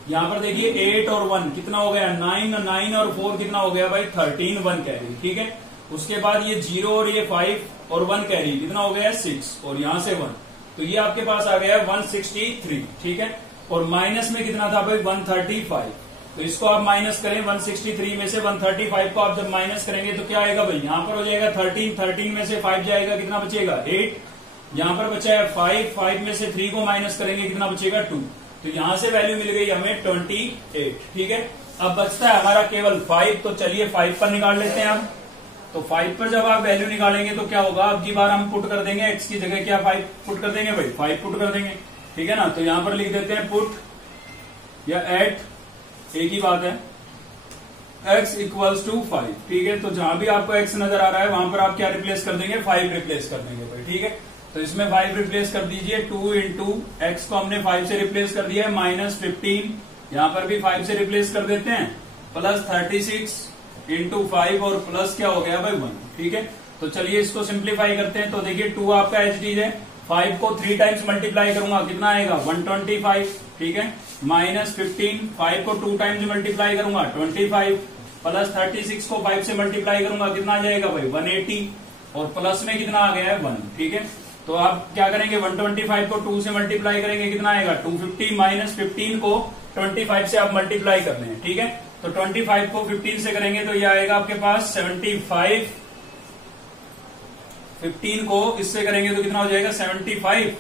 यहाँ पर देखिए 8 और 1 कितना हो गया? 9 और 4 कितना हो गया भाई? 13, 1 कैरी। ठीक है, उसके बाद ये 0 और ये 5 और 1 कैरी कितना हो गया? 6 और यहाँ से 1, तो ये आपके पास आ गया 163। ठीक है, और माइनस में कितना था भाई? 135। तो इसको आप माइनस करें 163 में से 135 को आप जब माइनस करेंगे तो क्या आएगा भाई? यहाँ पर हो जाएगा 13 में से 5 जाएगा, कितना बचेगा? 8। यहाँ पर बचा है 5 में से 3 को माइनस करेंगे कितना बचेगा? 2। तो यहाँ से वैल्यू मिल गई हमें 28। ठीक है, अब बचता है हमारा केवल 5। तो चलिए 5 पर निकाल लेते हैं हम। तो 5 पर जब आप वैल्यू निकालेंगे तो क्या होगा? अब की बार हम पुट कर देंगे x की जगह क्या 5 पुट कर देंगे भाई? 5 पुट कर देंगे। ठीक है ना, तो यहां पर लिख देते हैं पुट या एट, एक ही बात है, x इक्वल्स टू 5। ठीक है, तो जहां भी आपको x नजर आ रहा है वहां पर आप क्या रिप्लेस कर देंगे? 5 रिप्लेस कर देंगे भाई। ठीक है, तो इसमें 5 रिप्लेस कर दीजिए। 2 इंटू एक्स को हमने 5 से रिप्लेस कर दिया है, माइनस 15 यहां पर भी 5 से रिप्लेस कर देते हैं, प्लस 36 इंटू 5 और प्लस क्या हो गया भाई? 1। ठीक है, तो चलिए इसको सिंप्लीफाई करते हैं। तो देखिए 2 आपका एच डी है, 5 को 3 टाइम्स मल्टीप्लाई करूंगा कितना आएगा? 125। ठीक है, माइनस 15, 5 को 2 टाइम्स मल्टीप्लाई करूंगा 25, प्लस 36 को 5 से मल्टीप्लाई करूंगा कितना आ जाएगा भाई? 180 और प्लस में कितना आ गया है? 1। ठीक है, तो आप क्या करेंगे? 125 को 2 से मल्टीप्लाई करेंगे कितना आएगा? 250 माइनस 15 को 25 से आप मल्टीप्लाई कर लें। ठीक है, तो 25 को 15 से करेंगे तो ये आएगा आपके पास 75। 15 को इससे करेंगे तो कितना हो जाएगा? 75।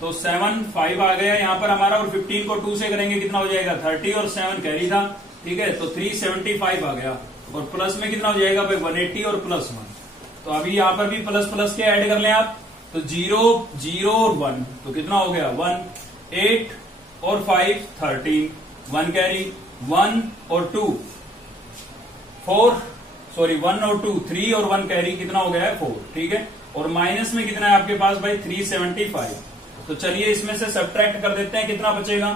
तो 75 आ गया यहाँ पर हमारा, और 15 को 2 से करेंगे कितना हो जाएगा? 30 और 7 कैरी था। ठीक है, तो 375 आ गया और प्लस में कितना हो जाएगा भाई? 180 और प्लस 1। तो अभी यहाँ पर भी प्लस प्लस के ऐड कर लें आप, तो 0 0 और 1 तो कितना हो गया? 1। 8 और 5 13, 1 कैरी, 1 और 2 4, सॉरी 1 और 2 3 और 1 कैरी कितना हो गया है? 4। ठीक है, और माइनस में कितना है आपके पास भाई? 375। तो चलिए इसमें से सब्ट्रैक्ट कर देते हैं, कितना बचेगा?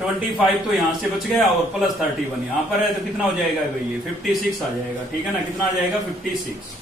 25 तो यहां से बच गया और प्लस 31 यहां पर है, तो कितना हो जाएगा भाई? ये 56 आ जाएगा। ठीक है ना, कितना आ जाएगा? 56।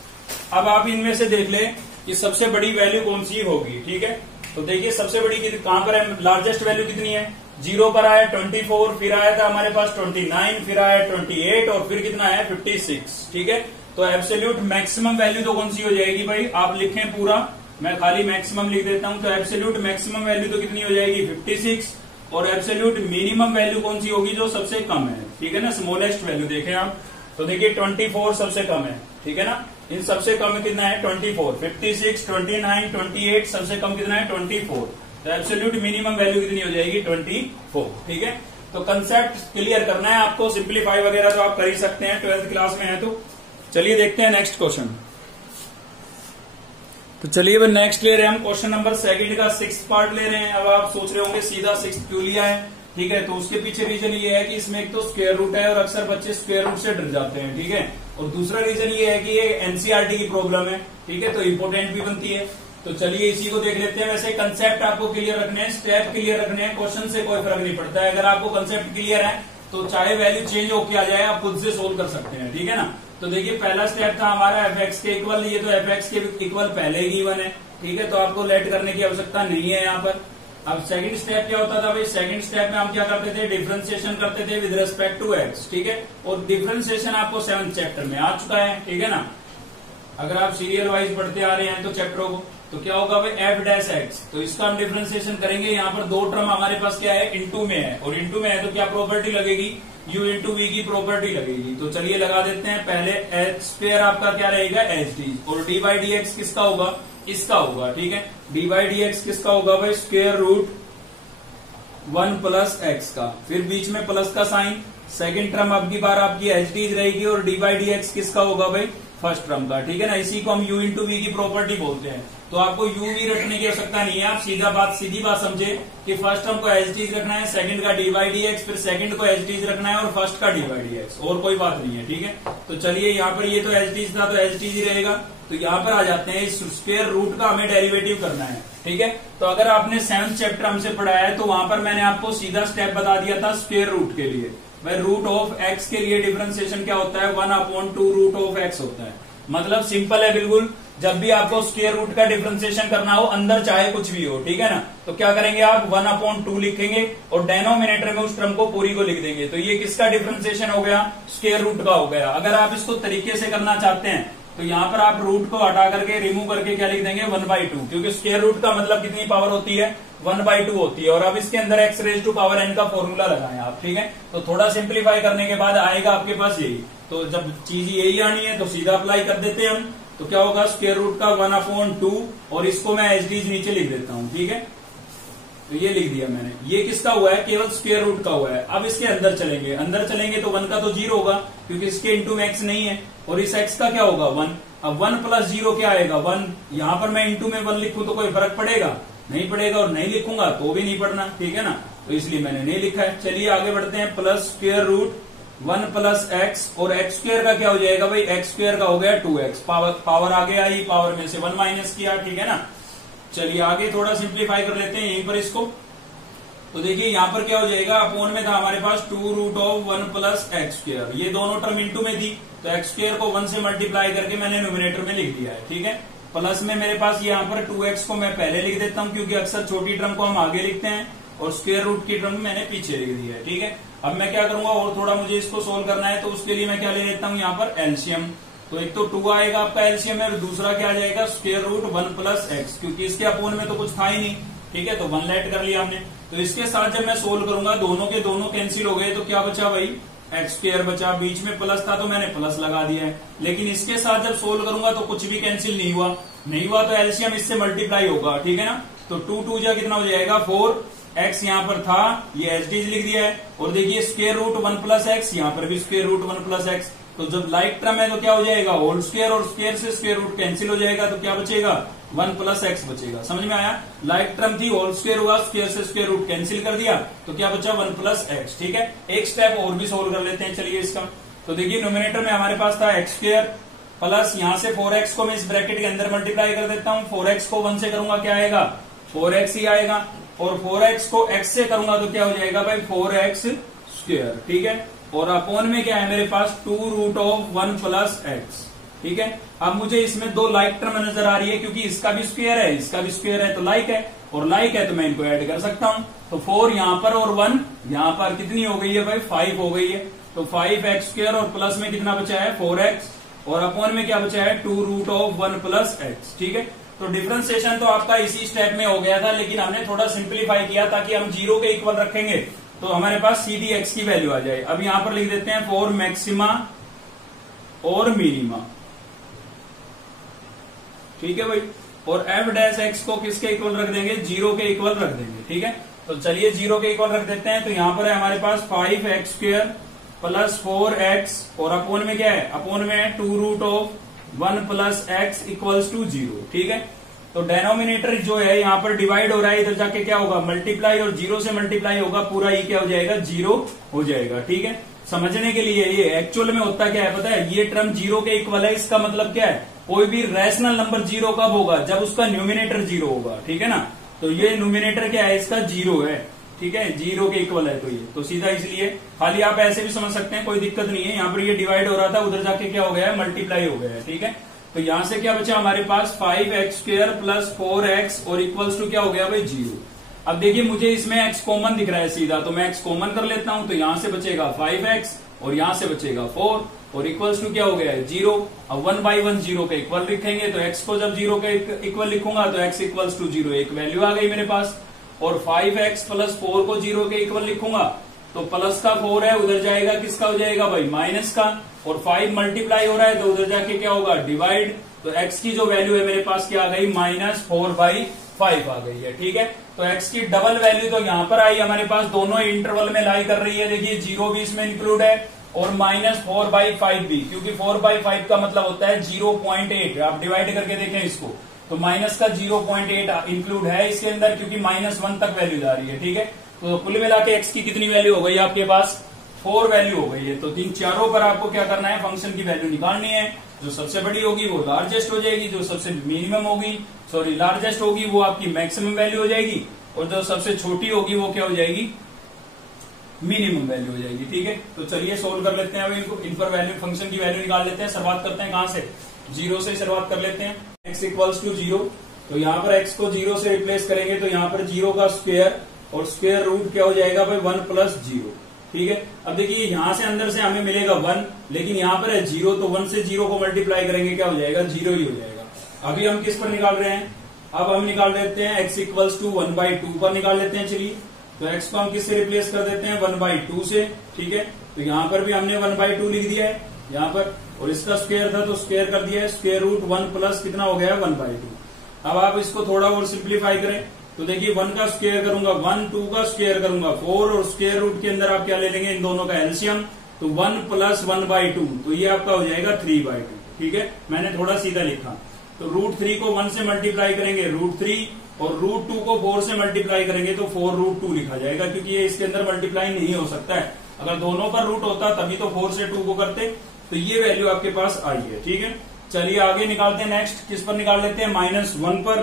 अब आप इनमें से देख ले कि सबसे बड़ी वैल्यू कौन सी होगी। ठीक है, तो देखिए सबसे बड़ी कहां पर है? लार्जेस्ट वैल्यू कितनी है? 0 पर आया 24, फिर आया था हमारे पास 29, फिर आया 28 और फिर कितना है? 56। ठीक है, तो एब्सोल्यूट मैक्सिमम वैल्यू तो कौन सी हो जाएगी भाई? आप लिखें पूरा, मैं खाली मैक्सिमम लिख देता हूं। तो एब्सोल्यूट मैक्सिमम वैल्यू तो कितनी हो जाएगी? 56। और एब्सोल्यूट मिनिमम वैल्यू कौन सी होगी? जो सबसे कम है। ठीक है ना, स्मॉलेस्ट वैल्यू देखें आप, तो देखिए 24 सबसे कम है। ठीक है ना, इन सबसे कम कितना है? 24। 56, 29, 28 सबसे कम कितना है? 24। तो एब्सोल्यूट मिनिमम वैल्यू कितनी हो जाएगी? 24। ठीक है, तो कंसेप्ट क्लियर करना है आपको, सिंप्लीफाई वगैरह तो आप कर ही सकते हैं, 12th क्लास में है। तो चलिए देखते हैं नेक्स्ट क्वेश्चन। तो चलिए अब नेक्स्ट ले रहे हैं हम क्वेश्चन नंबर 2 का 6th पार्ट ले रहे हैं। अब आप सोच रहे होंगे सीधा 6th क्यों लिया है? ठीक है, तो उसके पीछे रीजन ये है कि इसमें एक तो स्क्वायर रूट है और अक्सर बच्चे स्क्वायर रूट से डर जाते हैं। ठीक है, और दूसरा रीजन ये है कि ये एनसीईआरटी की प्रॉब्लम है। ठीक है, तो इंपोर्टेंट भी बनती है। तो चलिए इसी को देख लेते हैं। वैसे कंसेप्ट आपको क्लियर रखने हैं, स्टेप क्लियर रखने हैं, क्वेश्चन से कोई फर्क नहीं पड़ता है। अगर आपको कंसेप्ट क्लियर है तो चाहे वैल्यू चेंज होके आ जाए, आप खुद से सोल्व कर सकते हैं। ठीक है ना, तो देखिए पहला स्टेप था हमारा एफ के इक्वल, ये तो एफ के इक्वल पहले ही गिवन है। ठीक है, तो आपको लेट करने की आवश्यकता नहीं है यहाँ पर। अब सेकंड स्टेप क्या होता था भाई? सेकंड स्टेप में हम क्या करते थे? डिफरेंशिएशन करते थे विद रिस्पेक्ट टू एक्स। ठीक है, और डिफरेंशिएशन आपको 7th चैप्टर में आ चुका है। ठीक है ना, अगर आप सीरियल वाइज पढ़ते आ रहे हैं तो चैप्टरों को, तो क्या होगा भाई एफ डैश एक्स। तो इसका हम डिफरेंशिएशन करेंगे। यहाँ पर दो टर्म हमारे पास क्या है, इनटू में है, और इनटू में है तो क्या प्रॉपर्टी लगेगी, u इंटू वी की प्रॉपर्टी लगेगी। तो चलिए लगा देते हैं। पहले एच स्क्वायर आपका क्या रहेगा, एच डी, और डी बाई डी एक्स किसका होगा, इसका होगा। ठीक है, डी बाई डी एक्स किसका होगा भाई, स्क्वायर रूट 1 प्लस एक्स का, फिर बीच में प्लस का साइन। सेकंड टर्म अब की बार आपकी एच डी रहेगी, और डी बाई डी एक्स किसका होगा भाई, फर्स्ट टर्म का। ठीक है ना, इसी को हम u इंटू वी की प्रॉपर्टी बोलते हैं। तो आपको u v रखने की आवश्यकता नहीं है, आप सीधी बात समझे कि फर्स्ट टर्म को एच डी रखना है, सेकंड का डी बाई डी एक्स, फिर सेकंड को एच डी रखना है, और फर्स्ट का डी बाई डी एक्स, और कोई बात नहीं है। ठीक है, तो चलिए यहाँ पर ये तो एच डी था तो एच डी रहेगा। तो यहाँ पर आ जाते हैं, इस स्क्वायर रूट का हमें डेरिवेटिव करना है। ठीक है, तो अगर आपने 7th चैप्टर हमसे पढ़ाया है तो वहां पर मैंने आपको सीधा स्टेप बता दिया था स्क्वायर रूट के लिए। भाई रूट ऑफ एक्स के लिए डिफरेंशिएशन क्या होता है, 1/2 रूट ऑफ एक्स होता है। मतलब सिंपल है बिल्कुल। जब भी आपको स्क्वायर रूट का डिफरेंशिएशन करना हो, अंदर चाहे कुछ भी हो, ठीक है ना, तो क्या करेंगे आप 1/2 लिखेंगे और डेनोमिनेटर में उस टर्म को पूरी को लिख देंगे। तो ये किसका डिफरेंशिएशन हो गया, स्क्वायर रूट का हो गया। अगर आप इसको तरीके से करना चाहते हैं तो यहाँ पर आप रूट को हटा करके रिमूव करके क्या लिख देंगे, 1/2, क्योंकि स्क्वायर रूट का मतलब कितनी पावर होती है, 1/2 होती है। और अब इसके अंदर x raise to power n का फॉर्मूला लगाएं आप। ठीक है, तो थोड़ा सिंप्लीफाई करने के बाद आएगा आपके पास यही। तो जब चीज यही आनी है तो सीधा अप्लाई कर देते हैं हम। तो क्या होगा, स्क्वायर रूट का 1/2, और इसको मैं एच डी नीचे लिख देता हूं। ठीक है, तो ये लिख दिया मैंने। ये किसका हुआ है, केवल स्क्वायर रूट का हुआ है। अब इसके अंदर चलेंगे तो 1 का तो 0 होगा, क्योंकि इसके इंटू में x नहीं है, और इस x का क्या होगा 1। अब 1 प्लस 0 क्या आएगा 1। यहाँ पर मैं इंटू में 1 लिखूं तो कोई फर्क पड़ेगा, नहीं पड़ेगा, और नहीं लिखूंगा तो भी नहीं पढ़ना। ठीक है ना, तो इसलिए मैंने नहीं लिखा है। चलिए आगे बढ़ते हैं। Plus square root 1 plus x, और एक्स स्क्वायर का क्या हो जाएगा भाई, एक्स स्क्वायर का हो गया 2x। पावर आगे आई, पावर में से 1 माइनस किया। ठीक है ना, चलिए आगे थोड़ा सिंप्लीफाई कर लेते हैं यहीं पर इसको। तो देखिए यहाँ पर क्या हो जाएगा, अपोन में था हमारे पास 2 root of 1 plus x square. ये दोनों टर्म इंटू में थी, तो एक्स स्क्वायर को 1 से मल्टीप्लाई करके मैंने न्यूमिनेटर में लिख दिया है। ठीक है, प्लस में मेरे पास यहाँ पर 2x को मैं पहले लिख देता हूँ, क्योंकि अक्सर छोटी टर्म को हम आगे लिखते हैं, और स्क्वायर रूट की टर्म मैंने पीछे लिख दी है। ठीक है, अब मैं क्या करूंगा, और थोड़ा मुझे इसको सोल्व करना है, तो उसके लिए मैं क्या ले लेता हूँ यहाँ पर एलसीएम। तो एक तो 2 आएगा आपका एलसीएम है, और दूसरा क्या आ जाएगा स्क्वायर रूट 1 प्लस एक्स, क्योंकि इसके अपोन में तो कुछ था ही नहीं। ठीक है, तो 1 लेट कर लिया हमने। तो इसके साथ जब मैं सोल्व करूंगा, दोनों के दोनों कैंसिल हो गए, तो क्या बचा भाई, एक्स स्क्वायर बचा। बीच में प्लस था तो मैंने प्लस लगा दिया है। लेकिन इसके साथ जब सोल्व करूंगा तो कुछ भी कैंसिल नहीं हुआ, तो एलसीएम इससे मल्टीप्लाई होगा। ठीक है ना, तो 2 2 जा कितना हो जाएगा 4। एक्स यहाँ पर था, ये एच डी लिख दिया है, और देखिए स्क्वायर रूट 1 प्लस एक्स, यहाँ पर भी स्क्वायर रूट 1 प्लस एक्स। तो जब लाइक टर्म है तो क्या हो जाएगा, होल स्क्वायर, और स्क्वायर से स्क्वायर रूट कैंसिल हो जाएगा, तो क्या बचेगा 1 प्लस एक्स बचेगा। समझ में आया, लाइक टर्म थी, होल स्क्वायर हुआ, स्क्वायर से स्क्वायर रूट कैंसिल कर दिया, तो क्या बचा 1 प्लस एक्स। ठीक है, एक स्टेप और भी सोल्व कर लेते हैं। चलिए इसका, तो देखिए न्यूमिनेटर में हमारे पास था एक्स स्क्वायर, प्लस यहाँ से 4x को मैं इस ब्रैकेट के अंदर मल्टीप्लाई कर देता हूँ। 4x को 1 से करूंगा क्या आएगा, 4x ही आएगा, और 4x को x से करूंगा तो क्या हो जाएगा भाई 4x स्क्वायर। ठीक है, और अपोन में क्या है मेरे पास 2 रूट ऑफ 1 प्लस एक्स। ठीक है, अब मुझे इसमें 2 लाइक टर्म नजर आ रही है, क्योंकि इसका भी स्क्वायर है, इसका भी स्क्वायर है, तो लाइक है, और लाइक है तो मैं इनको ऐड कर सकता हूं। तो 4 यहाँ पर और 1 यहाँ पर, कितनी हो गई है भाई 5 हो गई है। तो 5x स्क्वायर, और प्लस में कितना बचा है 4x, और अपोन में क्या बचा है 2 रूट ऑफ 1 प्लस एक्स। ठीक है, तो डिफरेंशिएशन तो आपका इसी स्टेप में हो गया था, लेकिन हमने थोड़ा सिंप्लीफाई किया ताकि हम 0 के इक्वल रखेंगे तो हमारे पास सीधी x की वैल्यू आ जाए। अब यहां पर लिख देते हैं फॉर मैक्सिमा और मिनिमा। ठीक है भाई, और f डैश x को किसके इक्वल रख देंगे, 0 के इक्वल रख देंगे। ठीक है, तो चलिए 0 के इक्वल रख देते हैं। तो यहां पर है हमारे पास 5x स्क्वायर प्लस 4x, और अपोन में क्या है, अपोन में है 2 root of 1 plus x equals to 0। ठीक है, तो डेनोमिनेटर जो है यहाँ पर डिवाइड हो रहा है, इधर जाके क्या होगा मल्टीप्लाई, और 0 से मल्टीप्लाई होगा, पूरा ये क्या हो जाएगा 0 हो जाएगा। ठीक है, समझने के लिए ये एक्चुअल में होता क्या है पता है, ये टर्म 0 के इक्वल है। इसका मतलब क्या है, कोई भी रैशनल नंबर 0 कब होगा, जब उसका न्यूमिनेटर 0 होगा। ठीक है ना, तो ये न्यूमिनेटर क्या है, इसका 0 है। ठीक है, 0 के इक्वल है, तो ये तो सीधा इसलिए, खाली आप ऐसे भी समझ सकते हैं, कोई दिक्कत नहीं है। यहाँ पर ये डिवाइड हो रहा था, उधर जाके क्या हो गया है मल्टीप्लाई हो गया है। ठीक है, तो यहां से क्या बचा हमारे पास 5x स्क्वायर प्लस 4x, और इक्वल्स टू क्या हो गया भाई 0। अब देखिए मुझे इसमें x कॉमन दिख रहा है सीधा, तो मैं x कॉमन कर लेता हूं, तो यहां से बचेगा 5x, और यहां से बचेगा 4 और इक्वल्स टू क्या हो गया है 0। अब 1 by 1 0 के इक्वल लिखेंगे तो x को जब 0 के इक्वल लिखूंगा तो x इक्वल्स टू 0 एक वैल्यू आ गई मेरे पास। और 5x प्लस 4 को 0 के इक्वल लिखूंगा तो प्लस का 4 है उधर जाएगा किसका हो जाएगा भाई माइनस का, और 5 मल्टीप्लाई हो रहा है तो उधर जाके क्या होगा डिवाइड। तो x की जो वैल्यू है मेरे पास क्या आ गई -4/5 आ गई है। ठीक है, तो x की डबल वैल्यू तो यहां पर आई हमारे पास, दोनों इंटरवल में लाई कर रही है। देखिए 0 भी इसमें इंक्लूड है और -4/5 भी, क्योंकि 4/5 का मतलब होता है 0.8। आप डिवाइड करके देखें इसको तो माइनस का 0.8 इंक्लूड है इसके अंदर, क्योंकि -1 तक वैल्यू जा रही है। ठीक है, तो कुल मिला के x की कितनी वैल्यू हो गई आपके पास 4 वैल्यू हो गई है। तो तीन चारों पर आपको क्या करना है फंक्शन की वैल्यू निकालनी है। जो सबसे बड़ी होगी वो लार्जेस्ट हो जाएगी, जो सबसे मिनिमम होगी लार्जेस्ट होगी वो आपकी मैक्सिमम वैल्यू हो जाएगी, और जो सबसे छोटी होगी वो क्या हो जाएगी मिनिमम वैल्यू हो जाएगी। ठीक है, तो चलिए सोल्व कर लेते हैं। अब इनको इन पर वैल्यू फंक्शन की वैल्यू निकाल लेते हैं। शुरुआत करते हैं कहां से 0 से शुरुआत कर लेते हैं। x इक्वल्स टू 0, तो यहाँ पर x को 0 से रिप्लेस करेंगे तो यहाँ पर 0 का स्क्वायर और स्क्वायर रूट क्या हो जाएगा भाई 1 + 0। ठीक है, अब देखिए यहां से अंदर से हमें मिलेगा 1, लेकिन यहाँ पर है 0 तो 1 से 0 को मल्टीप्लाई करेंगे क्या हो जाएगा 0 ही हो जाएगा। अभी हम किस पर निकाल रहे हैं, अब हम निकाल देते हैं x इक्वल्स टू 1/2 पर निकाल लेते हैं। चलिए तो x को हम किससे रिप्लेस कर देते हैं 1/2 से। ठीक है, तो यहाँ पर भी हमने 1/2 लिख दिया है यहाँ पर, और इसका स्क्वायर था तो स्क्वायर कर दिया है, स्क्वायर रूट 1 प्लस कितना हो गया 1/2। अब आप इसको थोड़ा और सिंप्लीफाई करें तो देखिए 1 का स्क्वायर करूंगा 1, 2 का स्क्वायर करूंगा 4, और स्क्वायर रूट के अंदर आप क्या ले लेंगे इन दोनों का एलसीएम, तो 1 + 1/2 तो ये आपका हो जाएगा 3/2। ठीक है, मैंने थोड़ा सीधा लिखा। तो √3 को 1 से मल्टीप्लाई करेंगे √3, और √2 को 4 से मल्टीप्लाई करेंगे तो 4√2 लिखा जाएगा, क्योंकि ये इसके अंदर मल्टीप्लाई नहीं हो सकता है। अगर दोनों का रूट होता तभी तो 4 से 2 को करते। तो ये वैल्यू आपके पास आई है। ठीक है, चलिए आगे निकालते हैं। नेक्स्ट किस पर निकाल लेते हैं -1 पर।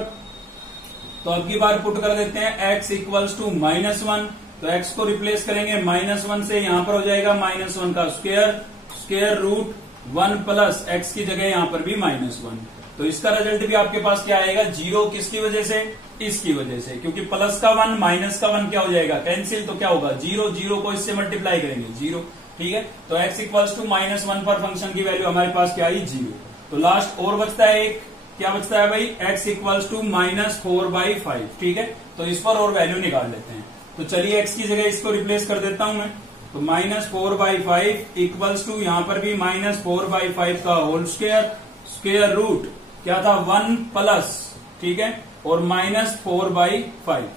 तो अब की बार पुट कर देते हैं x इक्वल्स टू -1, तो x को रिप्लेस करेंगे -1 से, यहां पर हो जाएगा -1 का स्क्वायर रूट 1 प्लस x की जगह यहां पर भी -1। तो इसका रिजल्ट भी आपके पास क्या आएगा 0, किसकी वजह से इसकी वजह से, क्योंकि प्लस का 1 माइनस का 1 क्या हो जाएगा कैंसिल, तो क्या होगा 0, 0 को इससे मल्टीप्लाई करेंगे 0। ठीक है, तो x इक्वल्स टू -1 पर फंक्शन की वैल्यू हमारे पास क्या आई 0। तो लास्ट और बचता है एक, क्या बचता है भाई x इक्वल्स टू -4/5। ठीक है, तो इस पर और वैल्यू निकाल लेते हैं। तो चलिए x की जगह इसको रिप्लेस कर देता हूं मैं, तो -4/5 इक्वल्स टू यहां पर भी -4/5 का होल स्क्वायर रूट क्या था 1 प्लस, ठीक है, और -4/5।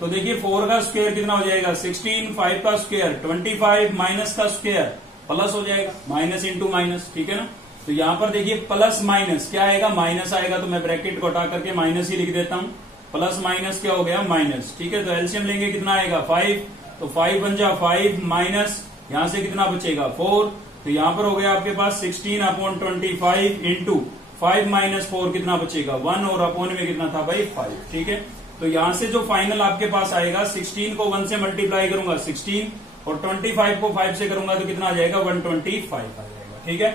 तो देखिए 4 का स्क्वायर कितना हो जाएगा 16, 5 का स्क्वायर 25, माइनस का स्क्वायर प्लस हो जाएगा, माइनस इंटू माइनस। ठीक है ना, तो यहां पर देखिए प्लस माइनस क्या आएगा माइनस आएगा, तो मैं ब्रैकेट को हटा करके माइनस ही लिख देता हूं। प्लस माइनस क्या हो गया माइनस। ठीक है, तो एलसीएम लेंगे कितना आएगा 5, तो 5 बन जा 5 माइनस यहां से कितना बचेगा 4, तो यहां पर हो गया आपके पास 16/25 इंटू 5 - 4 कितना बचेगा 1, और अपोन में कितना था भाई 5। ठीक है, तो यहां से जो फाइनल आपके पास आएगा 16 को 1 से मल्टीप्लाई करूंगा 16, और 25 को 5 से करूंगा तो कितना आ जाएगा 125 आ जाएगा। ठीक है,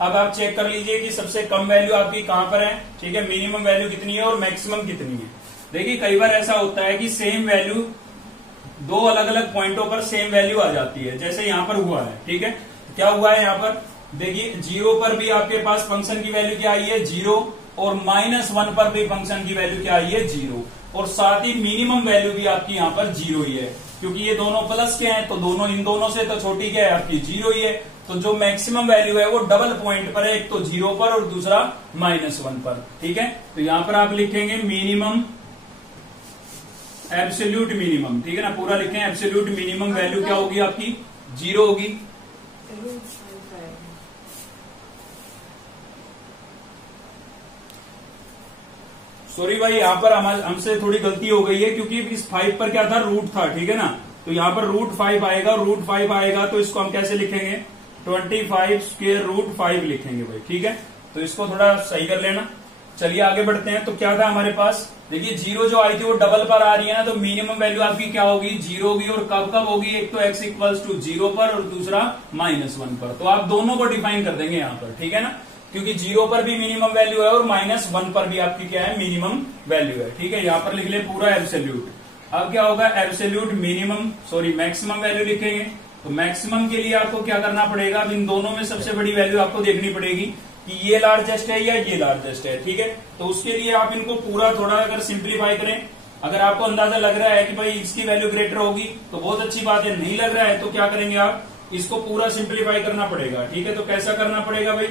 अब आप चेक कर लीजिए कि सबसे कम वैल्यू आपकी कहां पर है। ठीक है, मिनिमम वैल्यू कितनी है और मैक्सिमम कितनी है। देखिए कई बार ऐसा होता है कि सेम वैल्यू दो अलग अलग पॉइंटों पर सेम वैल्यू आ जाती है, जैसे यहां पर हुआ है। ठीक है, क्या हुआ है यहां पर देखिए 0 पर भी आपके पास फंक्शन की वैल्यू क्या आई है 0, और -1 पर भी फंक्शन की वैल्यू क्या आई है 0, और साथ ही मिनिमम वैल्यू भी आपकी यहाँ पर 0 ही है, क्योंकि ये दोनों प्लस के हैं, तो दोनों इन दोनों से तो छोटी क्या है आपकी 0 ही है। तो जो मैक्सिमम वैल्यू है वो डबल पॉइंट पर है, एक तो 0 पर और दूसरा -1 पर। ठीक है, तो यहां पर आप लिखेंगे मिनिमम एब्सोल्यूट मिनिमम। ठीक है ना, पूरा लिखें एब्सोल्यूट मिनिमम वैल्यू क्या होगी आपकी 0 होगी। सॉरी भाई, यहाँ पर हमसे थोड़ी गलती हो गई है, क्योंकि इस 5 पर क्या था रूट था। ठीक है ना, तो यहाँ पर √5 आएगा, √5 आएगा तो इसको हम कैसे लिखेंगे 25 स्क्वायर √5 लिखेंगे भाई। ठीक है, तो इसको थोड़ा सही कर लेना। चलिए आगे बढ़ते हैं। तो क्या था हमारे पास देखिए 0 जो आई थी वो डबल पर आ रही है ना, तो मिनिमम वैल्यू आपकी क्या होगी 0 होगी, और कब कब होगी, एक तो x इक्वल्स टू 0 पर और दूसरा -1 पर। तो आप दोनों को डिफाइन कर देंगे यहाँ पर। ठीक है ना, क्योंकि 0 पर भी मिनिमम वैल्यू है और -1 पर भी आपकी क्या है मिनिमम वैल्यू है। ठीक है, यहाँ पर लिख ले पूरा एब्सोल्यूट। अब क्या होगा एब्सोल्यूट मिनिमम मैक्सिमम वैल्यू लिखेंगे, तो मैक्सिमम के लिए आपको क्या करना पड़ेगा, अब इन दोनों में सबसे बड़ी वैल्यू आपको देखनी पड़ेगी कि ये लार्जेस्ट है या ये लार्जेस्ट है, ठीक है। तो उसके लिए आप इनको पूरा थोड़ा अगर सिंप्लीफाई करें, अगर आपको अंदाजा लग रहा है कि भाई इसकी वैल्यू ग्रेटर होगी तो बहुत अच्छी बात है, नहीं लग रहा है तो क्या करेंगे आप इसको पूरा सिंप्लीफाई करना पड़ेगा, ठीक है। तो कैसा करना पड़ेगा भाई,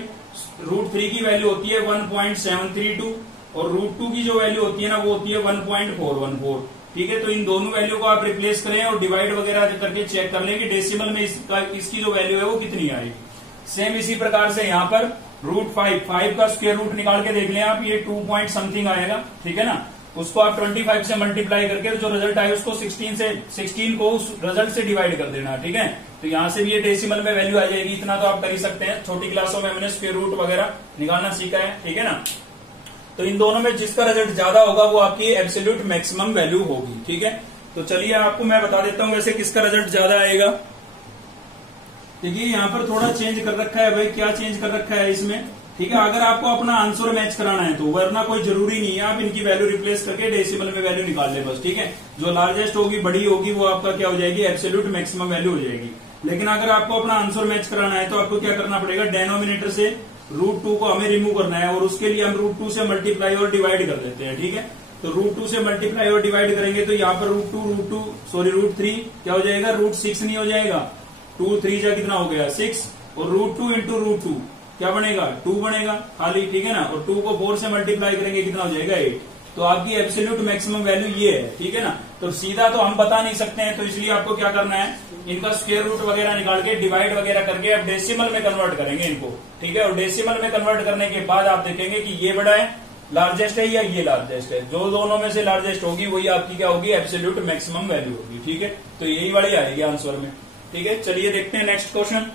√3 की वैल्यू होती है 1.732 और √2 की जो वैल्यू होती है ना वो होती है 1.414, ठीक है। तो इन दोनों वैल्यू को आप रिप्लेस करें और डिवाइड वगैरह करके चेक कर लें कि डेसिमल में इसकी जो वैल्यू है वो कितनी आएगी। सेम इसी प्रकार से यहाँ पर √5 का स्क्वायर रूट निकाल के देख लें आप, ये 2 पॉइंट समथिंग आएगा, ठीक है ना। उसको आप 25 से मल्टीप्लाई करके जो रिजल्ट आए उसको 16 को उस रिजल्ट से डिवाइड कर देना, ठीक है। तो यहाँ से भी ये डेसिमल में वैल्यू आ जाएगी, इतना तो आप कर ही सकते हैं, छोटी क्लासों में हमने स्क्वायर रूट वगैरह निकालना सीखा है, ठीक है ना। तो इन दोनों में जिसका रिजल्ट ज्यादा होगा वो आपकी एब्सोल्यूट मैक्सिमम वैल्यू होगी, ठीक है। तो चलिए आपको मैं बता देता हूं वैसे किसका रिजल्ट ज्यादा आएगा। देखिए यहाँ पर थोड़ा चेंज कर रखा है भाई, क्या चेंज कर रखा है इसमें, ठीक है। अगर आपको अपना आंसर मैच कराना है तो वरना कोई जरूरी नहीं है, आप इनकी वैल्यू रिप्लेस करके डेसिमल में वैल्यू निकाल ले बस, ठीक है। जो लार्जेस्ट होगी बड़ी होगी वो आपका क्या हो जाएगी, एब्सोल्यूट मैक्सिमम वैल्यू हो जाएगी। लेकिन अगर आपको अपना आंसर मैच कराना है तो आपको क्या करना पड़ेगा, डेनोमिनेटर से √2 को हमें रिमूव करना है और उसके लिए हम √2 से मल्टीप्लाई और डिवाइड कर देते हैं, ठीक है। तो √2 से मल्टीप्लाई और डिवाइड करेंगे तो यहाँ पर √3 क्या हो जाएगा, √6 नहीं हो जाएगा, 2 3 जा कितना हो गया 6 और √2 इंटू √2 क्या बनेगा 2 बनेगा खाली, ठीक है ना। और 2 को 4 से मल्टीप्लाई करेंगे कितना हो जाएगा 8। तो आपकी एब्सोल्यूट मैक्सिमम वैल्यू ये है, ठीक है ना। तो सीधा तो हम बता नहीं सकते हैं, तो इसलिए आपको क्या करना है, इनका स्क्वायर रूट वगैरह निकाल के डिवाइड वगैरह करके अब डेसिमल में कन्वर्ट करेंगे इनको, ठीक है। और डेसिमल में कन्वर्ट करने के बाद आप देखेंगे कि ये बड़ा है, लार्जेस्ट है या ये लार्जेस्ट है, जो दोनों में से लार्जेस्ट होगी वही आपकी क्या होगी, एब्सोल्यूट मैक्सिमम वैल्यू होगी, ठीक है। तो यही वाली आएगी आंसर में, ठीक है। चलिए देखते हैं नेक्स्ट क्वेश्चन।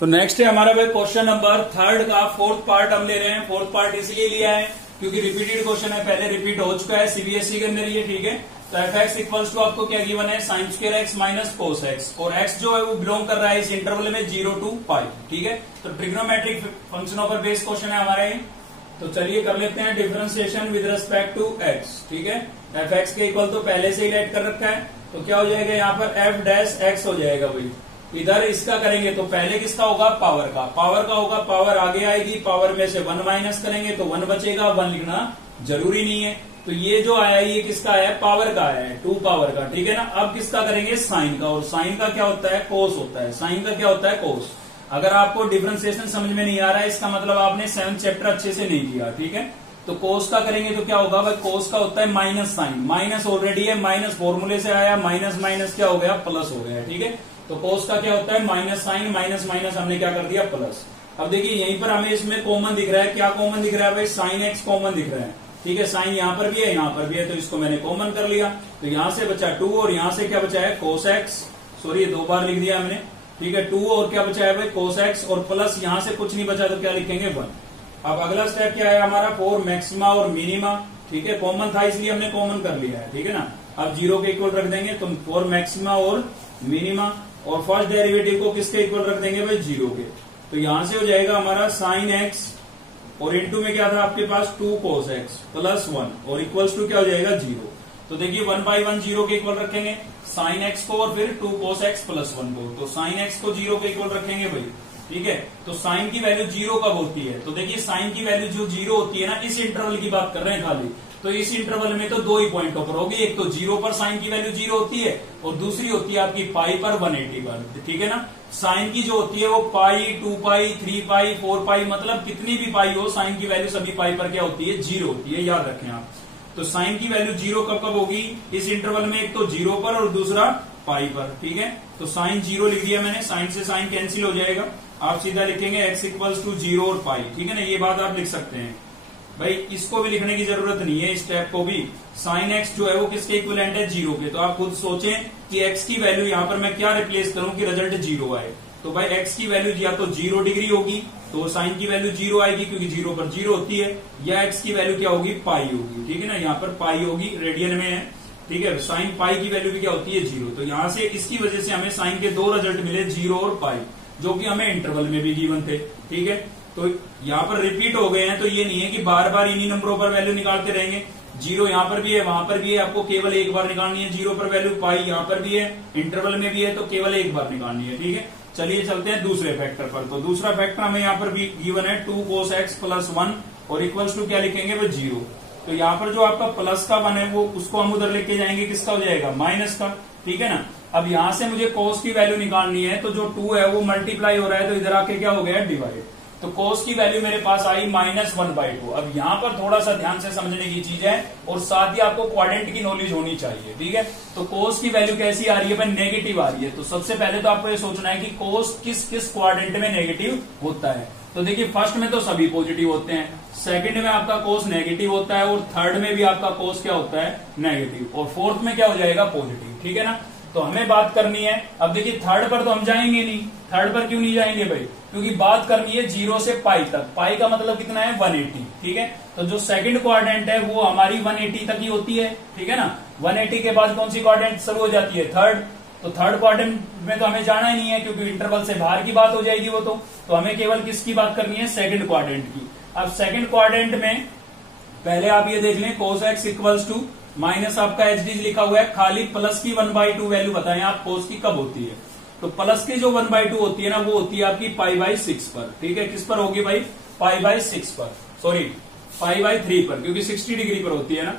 तो नेक्स्ट है हमारा भाई क्वेश्चन नंबर 3 का 4th पार्ट हम ले रहे हैं। 4th पार्ट इसलिए लिया है क्योंकि रिपीटेड क्वेश्चन है, पहले रिपीट हो चुका है सीबीएसई के अंदर ये, ठीक है। तो fx इक्वल्स टू आपको क्या गिवन है, sin² x minus cos x, और x जो है वो बिलोंग कर रहा है इस इंटरवल में 0 to π, ठीक है। तो ट्रिग्नोमेट्रिक फंक्शनों पर बेस्ड क्वेश्चन है हमारा ये। तो चलिए कर लेते हैं differentiation with respect to x, ठीक है। fx के इक्वल तो पहले से ही लेट कर रखा है, तो क्या हो जाएगा यहाँ पर f' हो जाएगा भाई। इधर इसका करेंगे तो पहले किसका होगा, पावर का होगा, पावर आगे आएगी, पावर में से 1 माइनस करेंगे तो 1 बचेगा, 1 लिखना जरूरी नहीं है। तो ये जो आया ये किसका आया, पावर का आया है, 2 पावर का, ठीक है ना। अब किसका करेंगे, साइन का, और साइन का क्या होता है, कोस होता है, साइन का क्या होता है, कोस। अगर आपको डिफरेंशिएशन समझ में नहीं आ रहा है इसका मतलब आपने 7th चैप्टर अच्छे से नहीं किया, ठीक है। तो कोस का करेंगे तो क्या होगा भाई, कोस का होता है माइनस साइन, माइनस ऑलरेडी है, माइनस फॉर्मूले से आया, माइनस माइनस क्या हो गया, प्लस हो गया, ठीक है। तो कोस का क्या होता है माइनस साइन, माइनस माइनस हमने क्या कर दिया प्लस। अब देखिए यहीं पर हमें इसमें कॉमन दिख रहा है, क्या कॉमन दिख रहा है भाई, साइन x कॉमन दिख रहा है, ठीक है। साइन यहाँ पर भी है, यहाँ पर भी है, तो इसको मैंने कॉमन कर लिया। तो यहाँ से बचा 2 और यहाँ से क्या बचा है cos x, सॉरी ये 2 बार लिख दिया हमने, ठीक है। 2 और क्या बचा है भाई cos x, और प्लस यहाँ से कुछ नहीं बचा तो क्या लिखेंगे 1। अब अगला स्टेप क्या है हमारा, 4 मैक्सिमा और मिनिमा, ठीक है। कॉमन था इसलिए हमने कॉमन कर लिया है, ठीक है ना। अब 0 के इक्वल रख देंगे तो 4 मैक्सिमा और मिनिमा, और फर्स्ट डेरिवेटिव को किसके इक्वल रख देंगे भाई 0 के। तो यहां से हो जाएगा हमारा साइन x, और इनटू में क्या था आपके पास 2 cos x प्लस 1, और इक्वल्स टू क्या हो जाएगा 0। तो देखिए 1 by 1 0 के इक्वल रखेंगे साइन x को, और फिर 2 cos x प्लस 1 को। तो साइन x को 0 के इक्वल रखेंगे भाई, ठीक है। तो साइन की वैल्यू 0 कब होती है, तो देखिए साइन की वैल्यू जो 0 होती है ना, इस इंटरवल की बात कर रहे हैं खाली, तो इस इंटरवल में तो 2 ही पॉइंट पर होगी, एक तो 0 पर साइन की वैल्यू 0 होती है, और दूसरी होती है आपकी पाई पर 180 पर, ठीक है ना। साइन की जो होती है वो पाई, 2 पाई, 3 पाई, 4 पाई, मतलब कितनी भी पाई हो, साइन की वैल्यू सभी पाई पर क्या होती है 0 होती है, याद रखें आप। तो साइन की वैल्यू 0 कब कब होगी, इस इंटरवल में एक तो 0 पर और दूसरा पाई पर, ठीक है। तो साइन 0 लिख दिया मैंने, साइन से साइन कैंसिल हो जाएगा, आप सीधा लिखेंगे x इक्वल्स टू 0 और पाई, ठीक है ना। ये बात आप लिख सकते हैं भाई, इसको भी लिखने की जरूरत नहीं है, इस स्टेप को भी। साइन x जो है वो किसके इक्विवेलेंट है 0 के। तो आप खुद सोचें कि x की वैल्यू यहाँ पर मैं क्या रिप्लेस करूं कि रिजल्ट 0 आए। तो भाई x की वैल्यू या तो 0 डिग्री होगी, तो साइन की वैल्यू 0 आएगी क्योंकि 0 पर 0 होती है, या x की वैल्यू क्या होगी पाई होगी, ठीक है ना। यहाँ पर पाई होगी, रेडियन में है, ठीक है। साइन पाई की वैल्यू भी क्या होती है 0। तो यहाँ से इसकी वजह से हमें साइन के 2 रिजल्ट मिले 0 और पाई, जो कि हमें इंटरवल में भी गिवन थे, ठीक है। तो यहाँ पर रिपीट हो गए हैं, तो ये नहीं है कि बार बार इन्हीं नंबरों पर वैल्यू निकालते रहेंगे। जीरो यहाँ पर भी है, वहां पर भी है, आपको केवल एक बार निकालनी है जीरो पर वैल्यू। पाई यहाँ पर भी है, इंटरवल में भी है, तो केवल एक बार निकालनी है। ठीक है, चलिए चलते हैं दूसरे फैक्टर पर। तो दूसरा फैक्टर हमें यहाँ पर भी गिवन है 2 cos x प्लस 1 और इक्वल्स टू क्या लिखेंगे वो 0। तो यहाँ पर जो आपका प्लस का 1 है वो उसको हम उधर लेके जाएंगे, किसका हो जाएगा माइनस का। ठीक है ना, अब यहां से मुझे cos की वैल्यू निकालनी है, तो जो 2 है वो मल्टीप्लाई हो रहा है, तो इधर आके क्या हो गया डिवाइड। तो cos की वैल्यू मेरे पास आई -1/2। अब यहाँ पर थोड़ा सा ध्यान से समझने की चीज है और साथ ही आपको क्वाड्रेंट की नॉलेज होनी चाहिए। ठीक है, तो cos की वैल्यू कैसी आ रही है भाई, नेगेटिव आ रही है। तो सबसे पहले तो आपको ये सोचना है कि cos किस किस क्वाड्रेंट में नेगेटिव होता है। तो देखिए फर्स्ट में तो सभी पॉजिटिव होते हैं, सेकंड में आपका cos नेगेटिव होता है और थर्ड में भी आपका cos क्या होता है नेगेटिव, और फोर्थ में क्या हो जाएगा पॉजिटिव। ठीक है ना, तो हमें बात करनी है। अब देखिए थर्ड पर तो हम जाएंगे नहीं। थर्ड पर क्यों नहीं जाएंगे भाई, क्योंकि बात करनी है 0 से पाई तक। पाई का मतलब कितना है 180। ठीक है, तो जो सेकंड क्वाड्रेंट है वो हमारी 180 तक ही होती है। ठीक है ना, 180 के बाद कौन सी क्वाड्रेंट शुरू हो जाती है थर्ड। तो थर्ड क्वाड्रेंट में तो हमें जाना ही नहीं है, क्योंकि इंटरवल से बाहर की बात हो जाएगी वो। तो हमें केवल किसकी बात करनी है, सेकंड क्वाड्रेंट की। अब सेकंड क्वाड्रेंट में पहले आप ये देख लें cos x equals to minus आपका एच डी लिखा हुआ है, खाली प्लस की 1/2 वैल्यू बताएं आप cos की कब होती है। तो प्लस की जो 1/2 होती है ना वो होती है आपकी π/6 पर। ठीक है, किस पर होगी भाई, π/6 पर, सॉरी π/3 पर, क्योंकि 60 डिग्री पर होती है ना।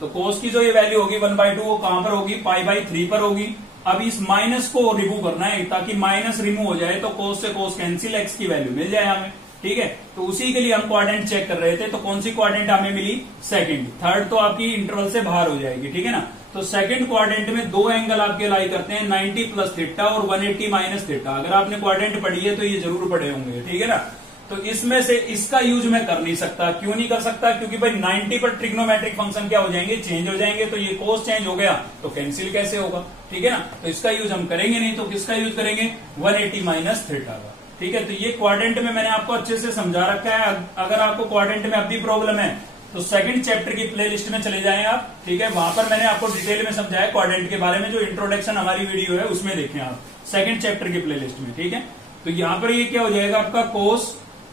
तो cos की जो ये वैल्यू होगी 1/2 वो कहां पर होगी, π/3 पर होगी। अब इस माइनस को रिमूव करना है, ताकि माइनस रिमूव हो जाए तो cos से cos कैंसिल, x की वैल्यू मिल जाए हमें। ठीक है, तो उसी के लिए हम क्वाड्रेंट चेक कर रहे थे। तो कौन सी क्वाड्रेंट हमें मिली, सेकंड। थर्ड तो आपकी इंटरवल से बाहर हो जाएगी। ठीक है ना, तो सेकंड क्वाड्रेंट में दो एंगल आपके लाई करते हैं, 90 प्लस थीटा और 180 माइनस थीटा। अगर आपने क्वाड्रेंट पढ़ी है तो ये जरूर पढ़े होंगे। ठीक है ना, तो इसमें से इसका यूज मैं कर नहीं सकता। क्यों नहीं कर सकता, क्योंकि भाई 90 पर ट्रिग्नोमेट्रिक फंक्शन क्या हो जाएंगे, चेंज हो जाएंगे। तो ये cos चेंज हो गया तो कैंसिल कैसे होगा। ठीक है ना, तो इसका यूज हम करेंगे नहीं। तो किसका यूज करेंगे, 180 माइनस थीटा का। ठीक है, तो ये क्वाड्रेंट में मैंने आपको अच्छे से समझा रखा है। अगर आपको क्वाड्रेंट में अब भी प्रॉब्लम है तो सेकंड चैप्टर की प्लेलिस्ट में चले जाएं आप। ठीक है, वहां पर मैंने आपको डिटेल में समझाया क्वाड्रेंट के बारे में, जो इंट्रोडक्शन हमारी वीडियो है उसमें देखें आप सेकंड चैप्टर की प्लेलिस्ट में। ठीक है, तो यहां पर ये क्या हो जाएगा आपका cos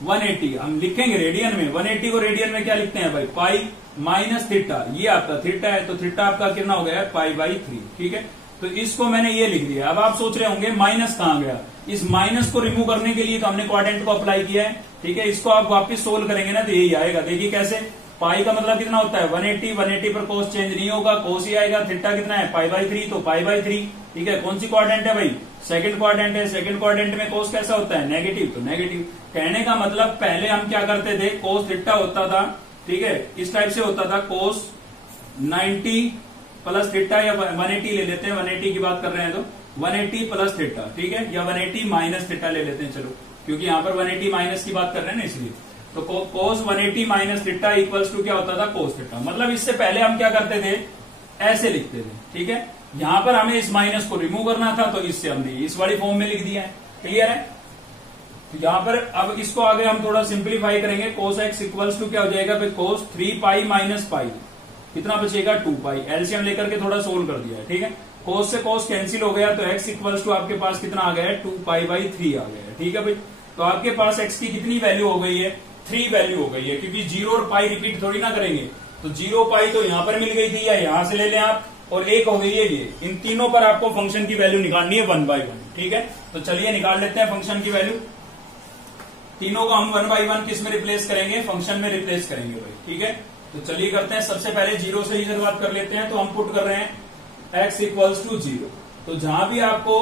180, हम लिखेंगे रेडियन में। 180 को रेडियन में क्या लिखते हैं भाई, पाई माइनस थीटा। ये आपका थीटा है, तो थीटा आपका कितना हो गया, π/3। ठीक है, तो इसको मैंने ये लिख दिया। अब आप सोच रहे होंगे माइनस कहां गया, इस माइनस को रिमूव करने के लिए तो हमने क्वाड्रेंट को अप्लाई किया है। ठीक है, इसको आप वापस सोल्व करेंगे ना तो यही आएगा। देखिए कैसे, पाई का मतलब कितना होता है 180, 180 पर cos चेंज नहीं होगा, cos ही आएगा। थीटा कितना है π/3, तो π/3। ठीक है, कौन सी क्वाड्रेंट है भाई, सेकंड क्वाड्रेंट है। सेकंड क्वाड्रेंट में cos कैसा होता है, नेगेटिव, तो नेगेटिव। कहने का मतलब पहले हम क्या करते थे, cos थीटा होता था। ठीक है, इस टाइप से होता था, cos 90 प्लस थीटा, या 180 ले लेते हैं, 180 की बात कर रहे हैं तो 180 प्लस थीटा। ठीक है, या 180 माइनस थीटा ले लेते हैं, चलो, क्योंकि यहां पर 180 माइनस की बात कर रहे हैं ना, इसलिए। तो cos 180 minus theta equals to क्या होता था, cos थीटा। मतलब इससे पहले हम क्या करते थे, ऐसे लिखते थे। ठीक है, यहां पर हमें इस माइनस को रिमूव करना था, तो इससे हमने इस वाली फॉर्म में लिख दिया है। क्लियर है, तो यहां पर अब इसको आगे हम थोड़ा सिंप्लीफाई करेंगे। cos x इक्वल्स टू क्या हो जाएगा, cos 3π माइनस पाई, कितना बचेगा 2π। एलसीएम लेकर के थोड़ा सोल्व कर दिया है। ठीक है, cos से cos कैंसिल हो गया, तो x इक्वल्स टू आपके पास कितना आ गया है, 2π/3 आ गया है। ठीक है भाई, तो आपके पास x की कितनी वैल्यू हो गई है, 3 वैल्यू हो गई है, क्योंकि 0 और पाई रिपीट थोड़ी ना करेंगे। तो 0 पाई तो यहां पर मिल गई थी, या यहां से ले लें आप, और एक हो गई है ये। इन तीनों पर आपको फंक्शन की वैल्यू निकालनी है 1/1। ठीक है, तो चलिए निकाल लेते हैं फंक्शन की वैल्यू। तीनों को हम 1/1 किस में रिप्लेस करेंगे, फंक्शन में रिप्लेस करेंगे भाई। ठीक है, तो चलिए करते हैं। सबसे पहले 0 से ही शुरुआत कर लेते हैं। तो हम पुट कर रहे हैं x इक्वल्स टू 0। तो जहां भी आपको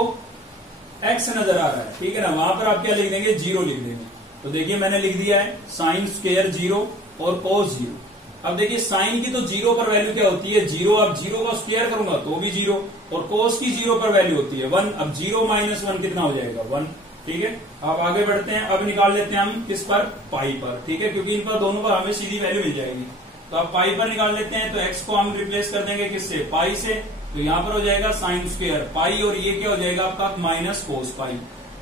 x नजर आ रहा है, ठीक है ना, वहां पर आप क्या लिख देंगे, 0 लिख देंगे। तो देखिए मैंने लिख दिया है साइन स्क्वायर 0 और cos 0। अब देखिए साइन की तो 0 पर वैल्यू क्या होती है, 0। अब 0 का स्क्वायर करूंगा तो भी 0, और cos की 0 पर वैल्यू होती है 1। अब 0 माइनस 1 कितना हो जाएगा, 1। ठीक है, अब आगे बढ़ते हैं। अब निकाल लेते हैं हम किस पर, पाई पर। ठीक है, क्योंकि इन पर दोनों पर हमें सीधी वैल्यू मिल जाएगी। तो अब पाई पर निकाल लेते हैं। तो x को हम रिप्लेस कर देंगे किससे, पाई से। तो यहां पर हो जाएगा साइन स्क्वायर पाई, और ये क्या हो जाएगा आपका माइनस cos पाई।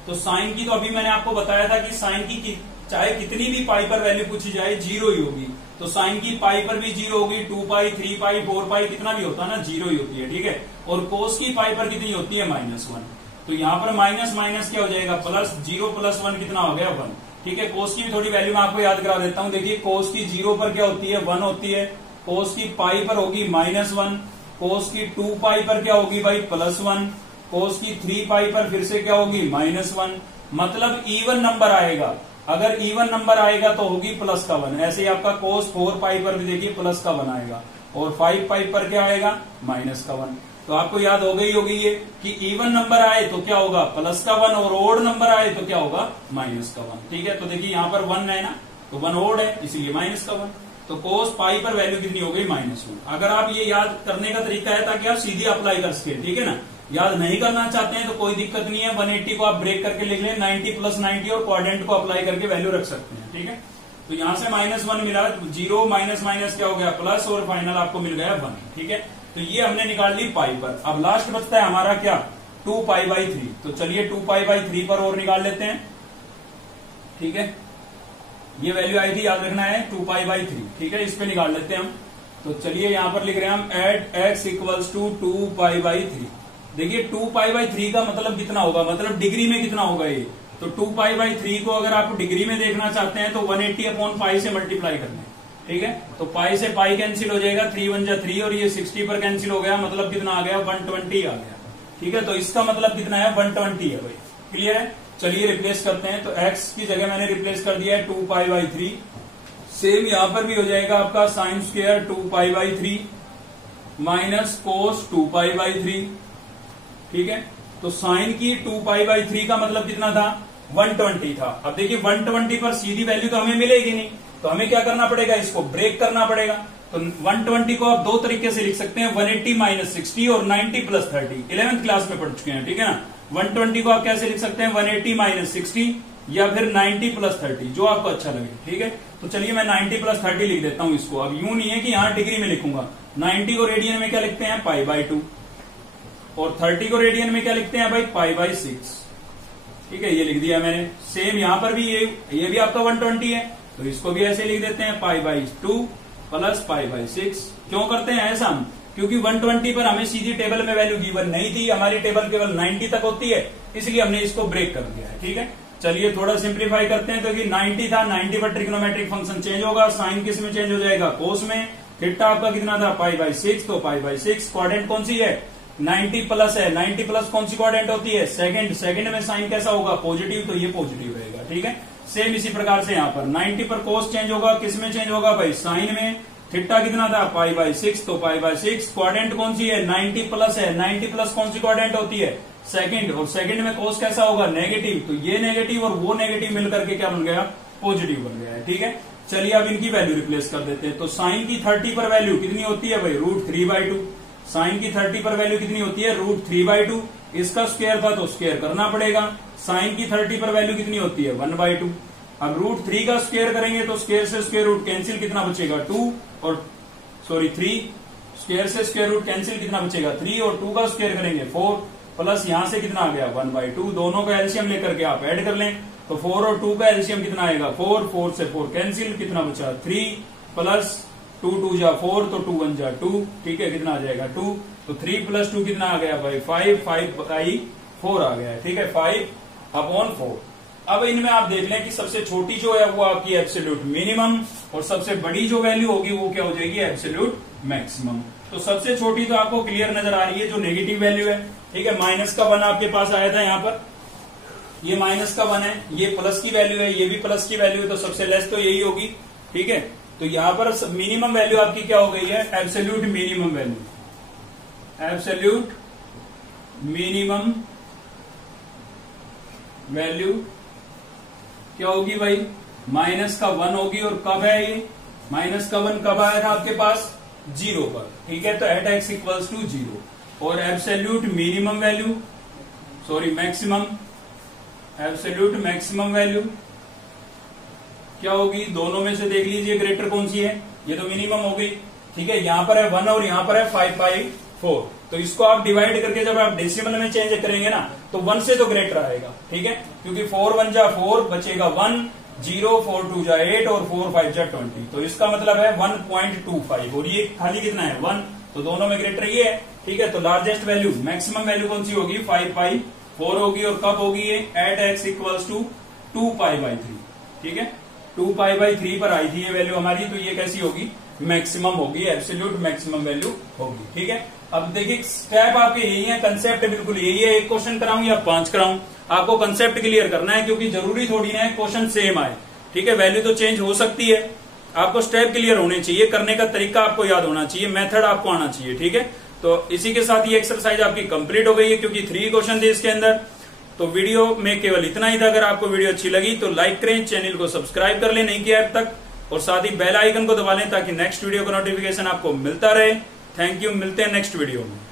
तो साइन की तो अभी मैंने आपको बताया था कि साइन की चाहे कितनी भी पाई पर वैल्यू पूछी जाए 0 ही होगी। तो साइन की पाई पर भी 0 होगी, 2π, 3π, 4π, कितना भी होता है ना, 0 ही होती है। ठीक है, और cos की पाई पर कितनी होती है, -1। तो यहां पर माइनस माइनस क्या हो जाएगा, प्लस। 0 + 1 कितना हो गया, 1। ठीक है, cos की भी थोड़ी वैल्यू मैं आपको याद करा देता हूं। देखिए cos की 0 पर क्या होती है, 1 होती है, कोस की पाई पर होगी -1, कोस की 2 पाई पर क्या होगी भाई +1, कोस की 3 पाई पर फिर से क्या होगी -1। मतलब इवन नंबर आएगा, अगर इवन नंबर आएगा तो होगी प्लस का 1। ऐसे ही आपका कोस 4 पाई पर भी देखिए प्लस का 1 आएगा, और 5 पाई पर क्या आएगा माइनस का 1। तो आपको याद हो गई होगी ये कि इवन नंबर आए तो क्या होगा प्लस का 1, और ओड नंबर आए तो क्या होगा माइनस का 1। ठीक है, तो देखिए यहाँ पर 1 है ना, तो 1 ओड है इसलिए माइनस का 1। तो कोस पाई पर वैल्यू कितनी हो गई -1। अगर आप ये याद करने का तरीका है ताकि आप सीधे अप्लाई कर सके, ठीक है ना। याद नहीं करना चाहते हैं तो कोई दिक्कत नहीं है, 180 को आप ब्रेक करके लिख लें, 90 + 90 और क्वाड्रेंट को अप्लाई करके वैल्यू रख सकते हैं। ठीक है, तो यहां से -1 मिला, 0 माइनस माइनस क्या हो गया प्लस, और फाइनल आपको मिल गया 1। ठीक है, तो ये हमने निकाल ली पाई पर। अब लास्ट बचता है हमारा क्या 2π/3। तो चलिए 2π/3 पर और निकाल लेते हैं। ठीक है, ये वैल्यू आई थी, याद रखना है 2π/3। ठीक है, इस पे निकाल लेते हैं हम। तो चलिए यहां पर लिख रहे हैं हम एट x = 2π/3। देखिए 2π/3 का मतलब कितना होगा, मतलब डिग्री में कितना होगा ये। तो 2π/3 को अगर आप डिग्री में देखना चाहते हैं तो 180/π से मल्टीप्लाई करना है। ठीक है, तो पाई से पाई कैंसिल हो जाएगा, 3 × 1 = 3, और ये 60 पर कैंसिल हो गया, मतलब कितना आ गया 120 आ गया। ठीक है, तो इसका मतलब कितना है 120 है भाई। क्लियर है, चलिए रिप्लेस करते हैं। तो x की जगह मैंने रिप्लेस कर दिया है 2π/3। सेम यहां पर भी हो जाएगा आपका sin² 2π/3 माइनस कोस 2π/3। ठीक है, तो साइन की 2π/3 का मतलब कितना था 120 था। अब देखिए 120 पर सीधी वैल्यू तो हमें मिलेगी नहीं, तो हमें क्या करना पड़ेगा, इसको ब्रेक करना पड़ेगा। तो 120 को आप दो तरीके से लिख सकते हैं, 180 - 60 और 90 + 30। 11th क्लास में पढ़ चुके हैं। ठीक है ना, 120 को आप कैसे लिख सकते हैं 180 - 60 या फिर 90 + 30, जो आपको अच्छा लगे। ठीक है, तो चलिए मैं 90 + 30 लिख देता हूं इसको। अब यूं नहीं है कि यहां डिग्री में लिखूंगा, 90 को रेडियन में क्या लिखते हैं π/2, और 30 को रेडियन में क्या लिखते हैं भाई π/6। ठीक है, ये लिख दिया मैंने। सेम यहां पर भी ये भी आपका 120 है, तो इसको भी ऐसे लिख देते हैं π/2 + π/6। क्यों करते हैं ऐसा हम, क्योंकि 120 पर हमें सीधी टेबल में वैल्यू गिवन नहीं थी, हमारी टेबल केवल 90 तक होती है, इसलिए हमने इसको ब्रेक कर दिया है। ठीक है, चलिए थोड़ा सिंप्लीफाई करते हैं। तो कि 90 था, 90 पर ट्रिग्नोमेट्रिक फंक्शन चेंज होगा, साइन किस में चेंज हो जाएगा कोस में। थीटा आपका कितना था π/6, तो π/6 क्वाड्रेंट कौन सी है 90 प्लस है। 90 प्लस कौन सी क्वाड्रेंट होती है सेकंड। सेकंड में साइन कैसा होगा पॉजिटिव, तो ये पॉजिटिव रहेगा। ठीक है, सेम इसी प्रकार से यहाँ पर 90 पर कोस चेंज होगा, किस में चेंज होगा भाई साइन में। थीटा कितना था π/6, तो π/6 क्वाड्रेंट कौन सी है 90 प्लस है। 90 प्लस कौन सी क्वाड्रेंट होती है सेकंड, और सेकंड में कोस कैसा होगा नेगेटिव, तो ये नेगेटिव और वो नेगेटिव मिलकर के क्या बन गया पॉजिटिव बन गया है। ठीक है, चलिए अब इनकी वैल्यू रिप्लेस कर देते हैं। तो साइन की 30 पर वैल्यू कितनी होती है भाई √3/2। साइन की 30 पर वैल्यू कितनी होती है √3/2। इसका स्क्वायर था तो स्क्वायर करना पड़ेगा। साइन की 30 पर वैल्यू कितनी होती है 1/2। अब √3 का स्क्वायर करेंगे तो स्क्वायर से स्क्वायर रूट कैंसिल, कितना बचेगा 2, और सॉरी 3। स्क्वायर से स्क्वायर रूट कैंसिल, कितना बचेगा 3, और 2 का स्क्वायर करेंगे 4, प्लस यहां से कितना आ गया 1/2। दोनों का एलसीएम लेकर के आप ऐड कर लें, तो 4 और 2 का एलसीएम कितना आएगा 4, 4 से 4 कैंसिल, कितना बचा 3, प्लस 2 2 जा 4, तो 2 1 जा 2। ठीक है, कितना आ जाएगा 2, तो 3 + 2 कितना आ गया भाई 5, 5/4 आ गया है। ठीक है, 5/4। अब इनमें आप देख लें कि सबसे छोटी जो है वो आपकी एब्सोल्यूट मिनिमम, और सबसे बड़ी जो वैल्यू होगी वो क्या हो जाएगी एब्सोल्यूट मैक्सिमम। तो सबसे छोटी तो आपको क्लियर नजर आ रही है जो नेगेटिव वैल्यू है। ठीक है, माइनस का 1 आपके पास आया था यहाँ पर, ये माइनस का 1 है, ये प्लस की वैल्यू है, ये भी प्लस की वैल्यू है, तो सबसे लेस तो यही होगी। ठीक है, तो यहां पर मिनिमम वैल्यू आपकी क्या हो गई है absolute minimum value. Absolute minimum value क्या होगी भाई माइनस का 1 होगी, और कब है ये माइनस का 1 कब आया था आपके पास 0 पर। ठीक है, तो एट x = 0। और absolute minimum value sorry maximum, absolute maximum value क्या होगी, दोनों में से देख लीजिए ग्रेटर कौन सी है, ये तो मिनिमम हो गई। ठीक है, यहां पर है 1 और यहां पर है 5/4, तो इसको आप डिवाइड करके जब आप डेसिमल में चेंज करेंगे ना तो 1 से तो ग्रेटर आएगा। ठीक है, क्योंकि 4 1 जा 4 बचेगा 1, 0 4 2 जा 8 और 4 5 जा 20, तो इसका मतलब है 1.25, और ये खाली कितना है 1, तो दोनों में ग्रेटर ये है। ठीक है, तो लार्जेस्ट वैल्यू मैक्सिमम वैल्यू कौन सी होगी 5/4 होगी, और कब होगी ये एट x = 2π/3। ठीक है, 2π/3 पर आई थी ये वैल्यू हमारी, तो ये कैसी होगी मैक्सिमम होगी, एब्सोल्यूट मैक्सिमम वैल्यू होगी। ठीक है, अब देखिए स्टेप आपके यही है, कंसेप्ट बिल्कुल यही है। एक क्वेश्चन कराऊं या 5 कराऊं, आपको कंसेप्ट क्लियर करना है, क्योंकि जरूरी थोड़ी ना है क्वेश्चन सेम आए। ठीक है, वैल्यू तो चेंज हो सकती है, आपको स्टेप क्लियर होने चाहिए, करने का तरीका आपको याद होना चाहिए, मेथड आपको आना चाहिए। ठीक है, तो इसी के साथ ये एक्सरसाइज आपकी कंप्लीट हो गई है, क्योंकि 3 क्वेश्चन थे इसके अंदर। तो वीडियो में केवल इतना ही था। अगर आपको वीडियो अच्छी लगी तो लाइक करें, चैनल को सब्सक्राइब कर लें नहीं किया अब तक, और साथ ही बेल आइकन को दबा लें ताकि नेक्स्ट वीडियो का नोटिफिकेशन आपको मिलता रहे। थैंक यू, मिलते हैं नेक्स्ट वीडियो में।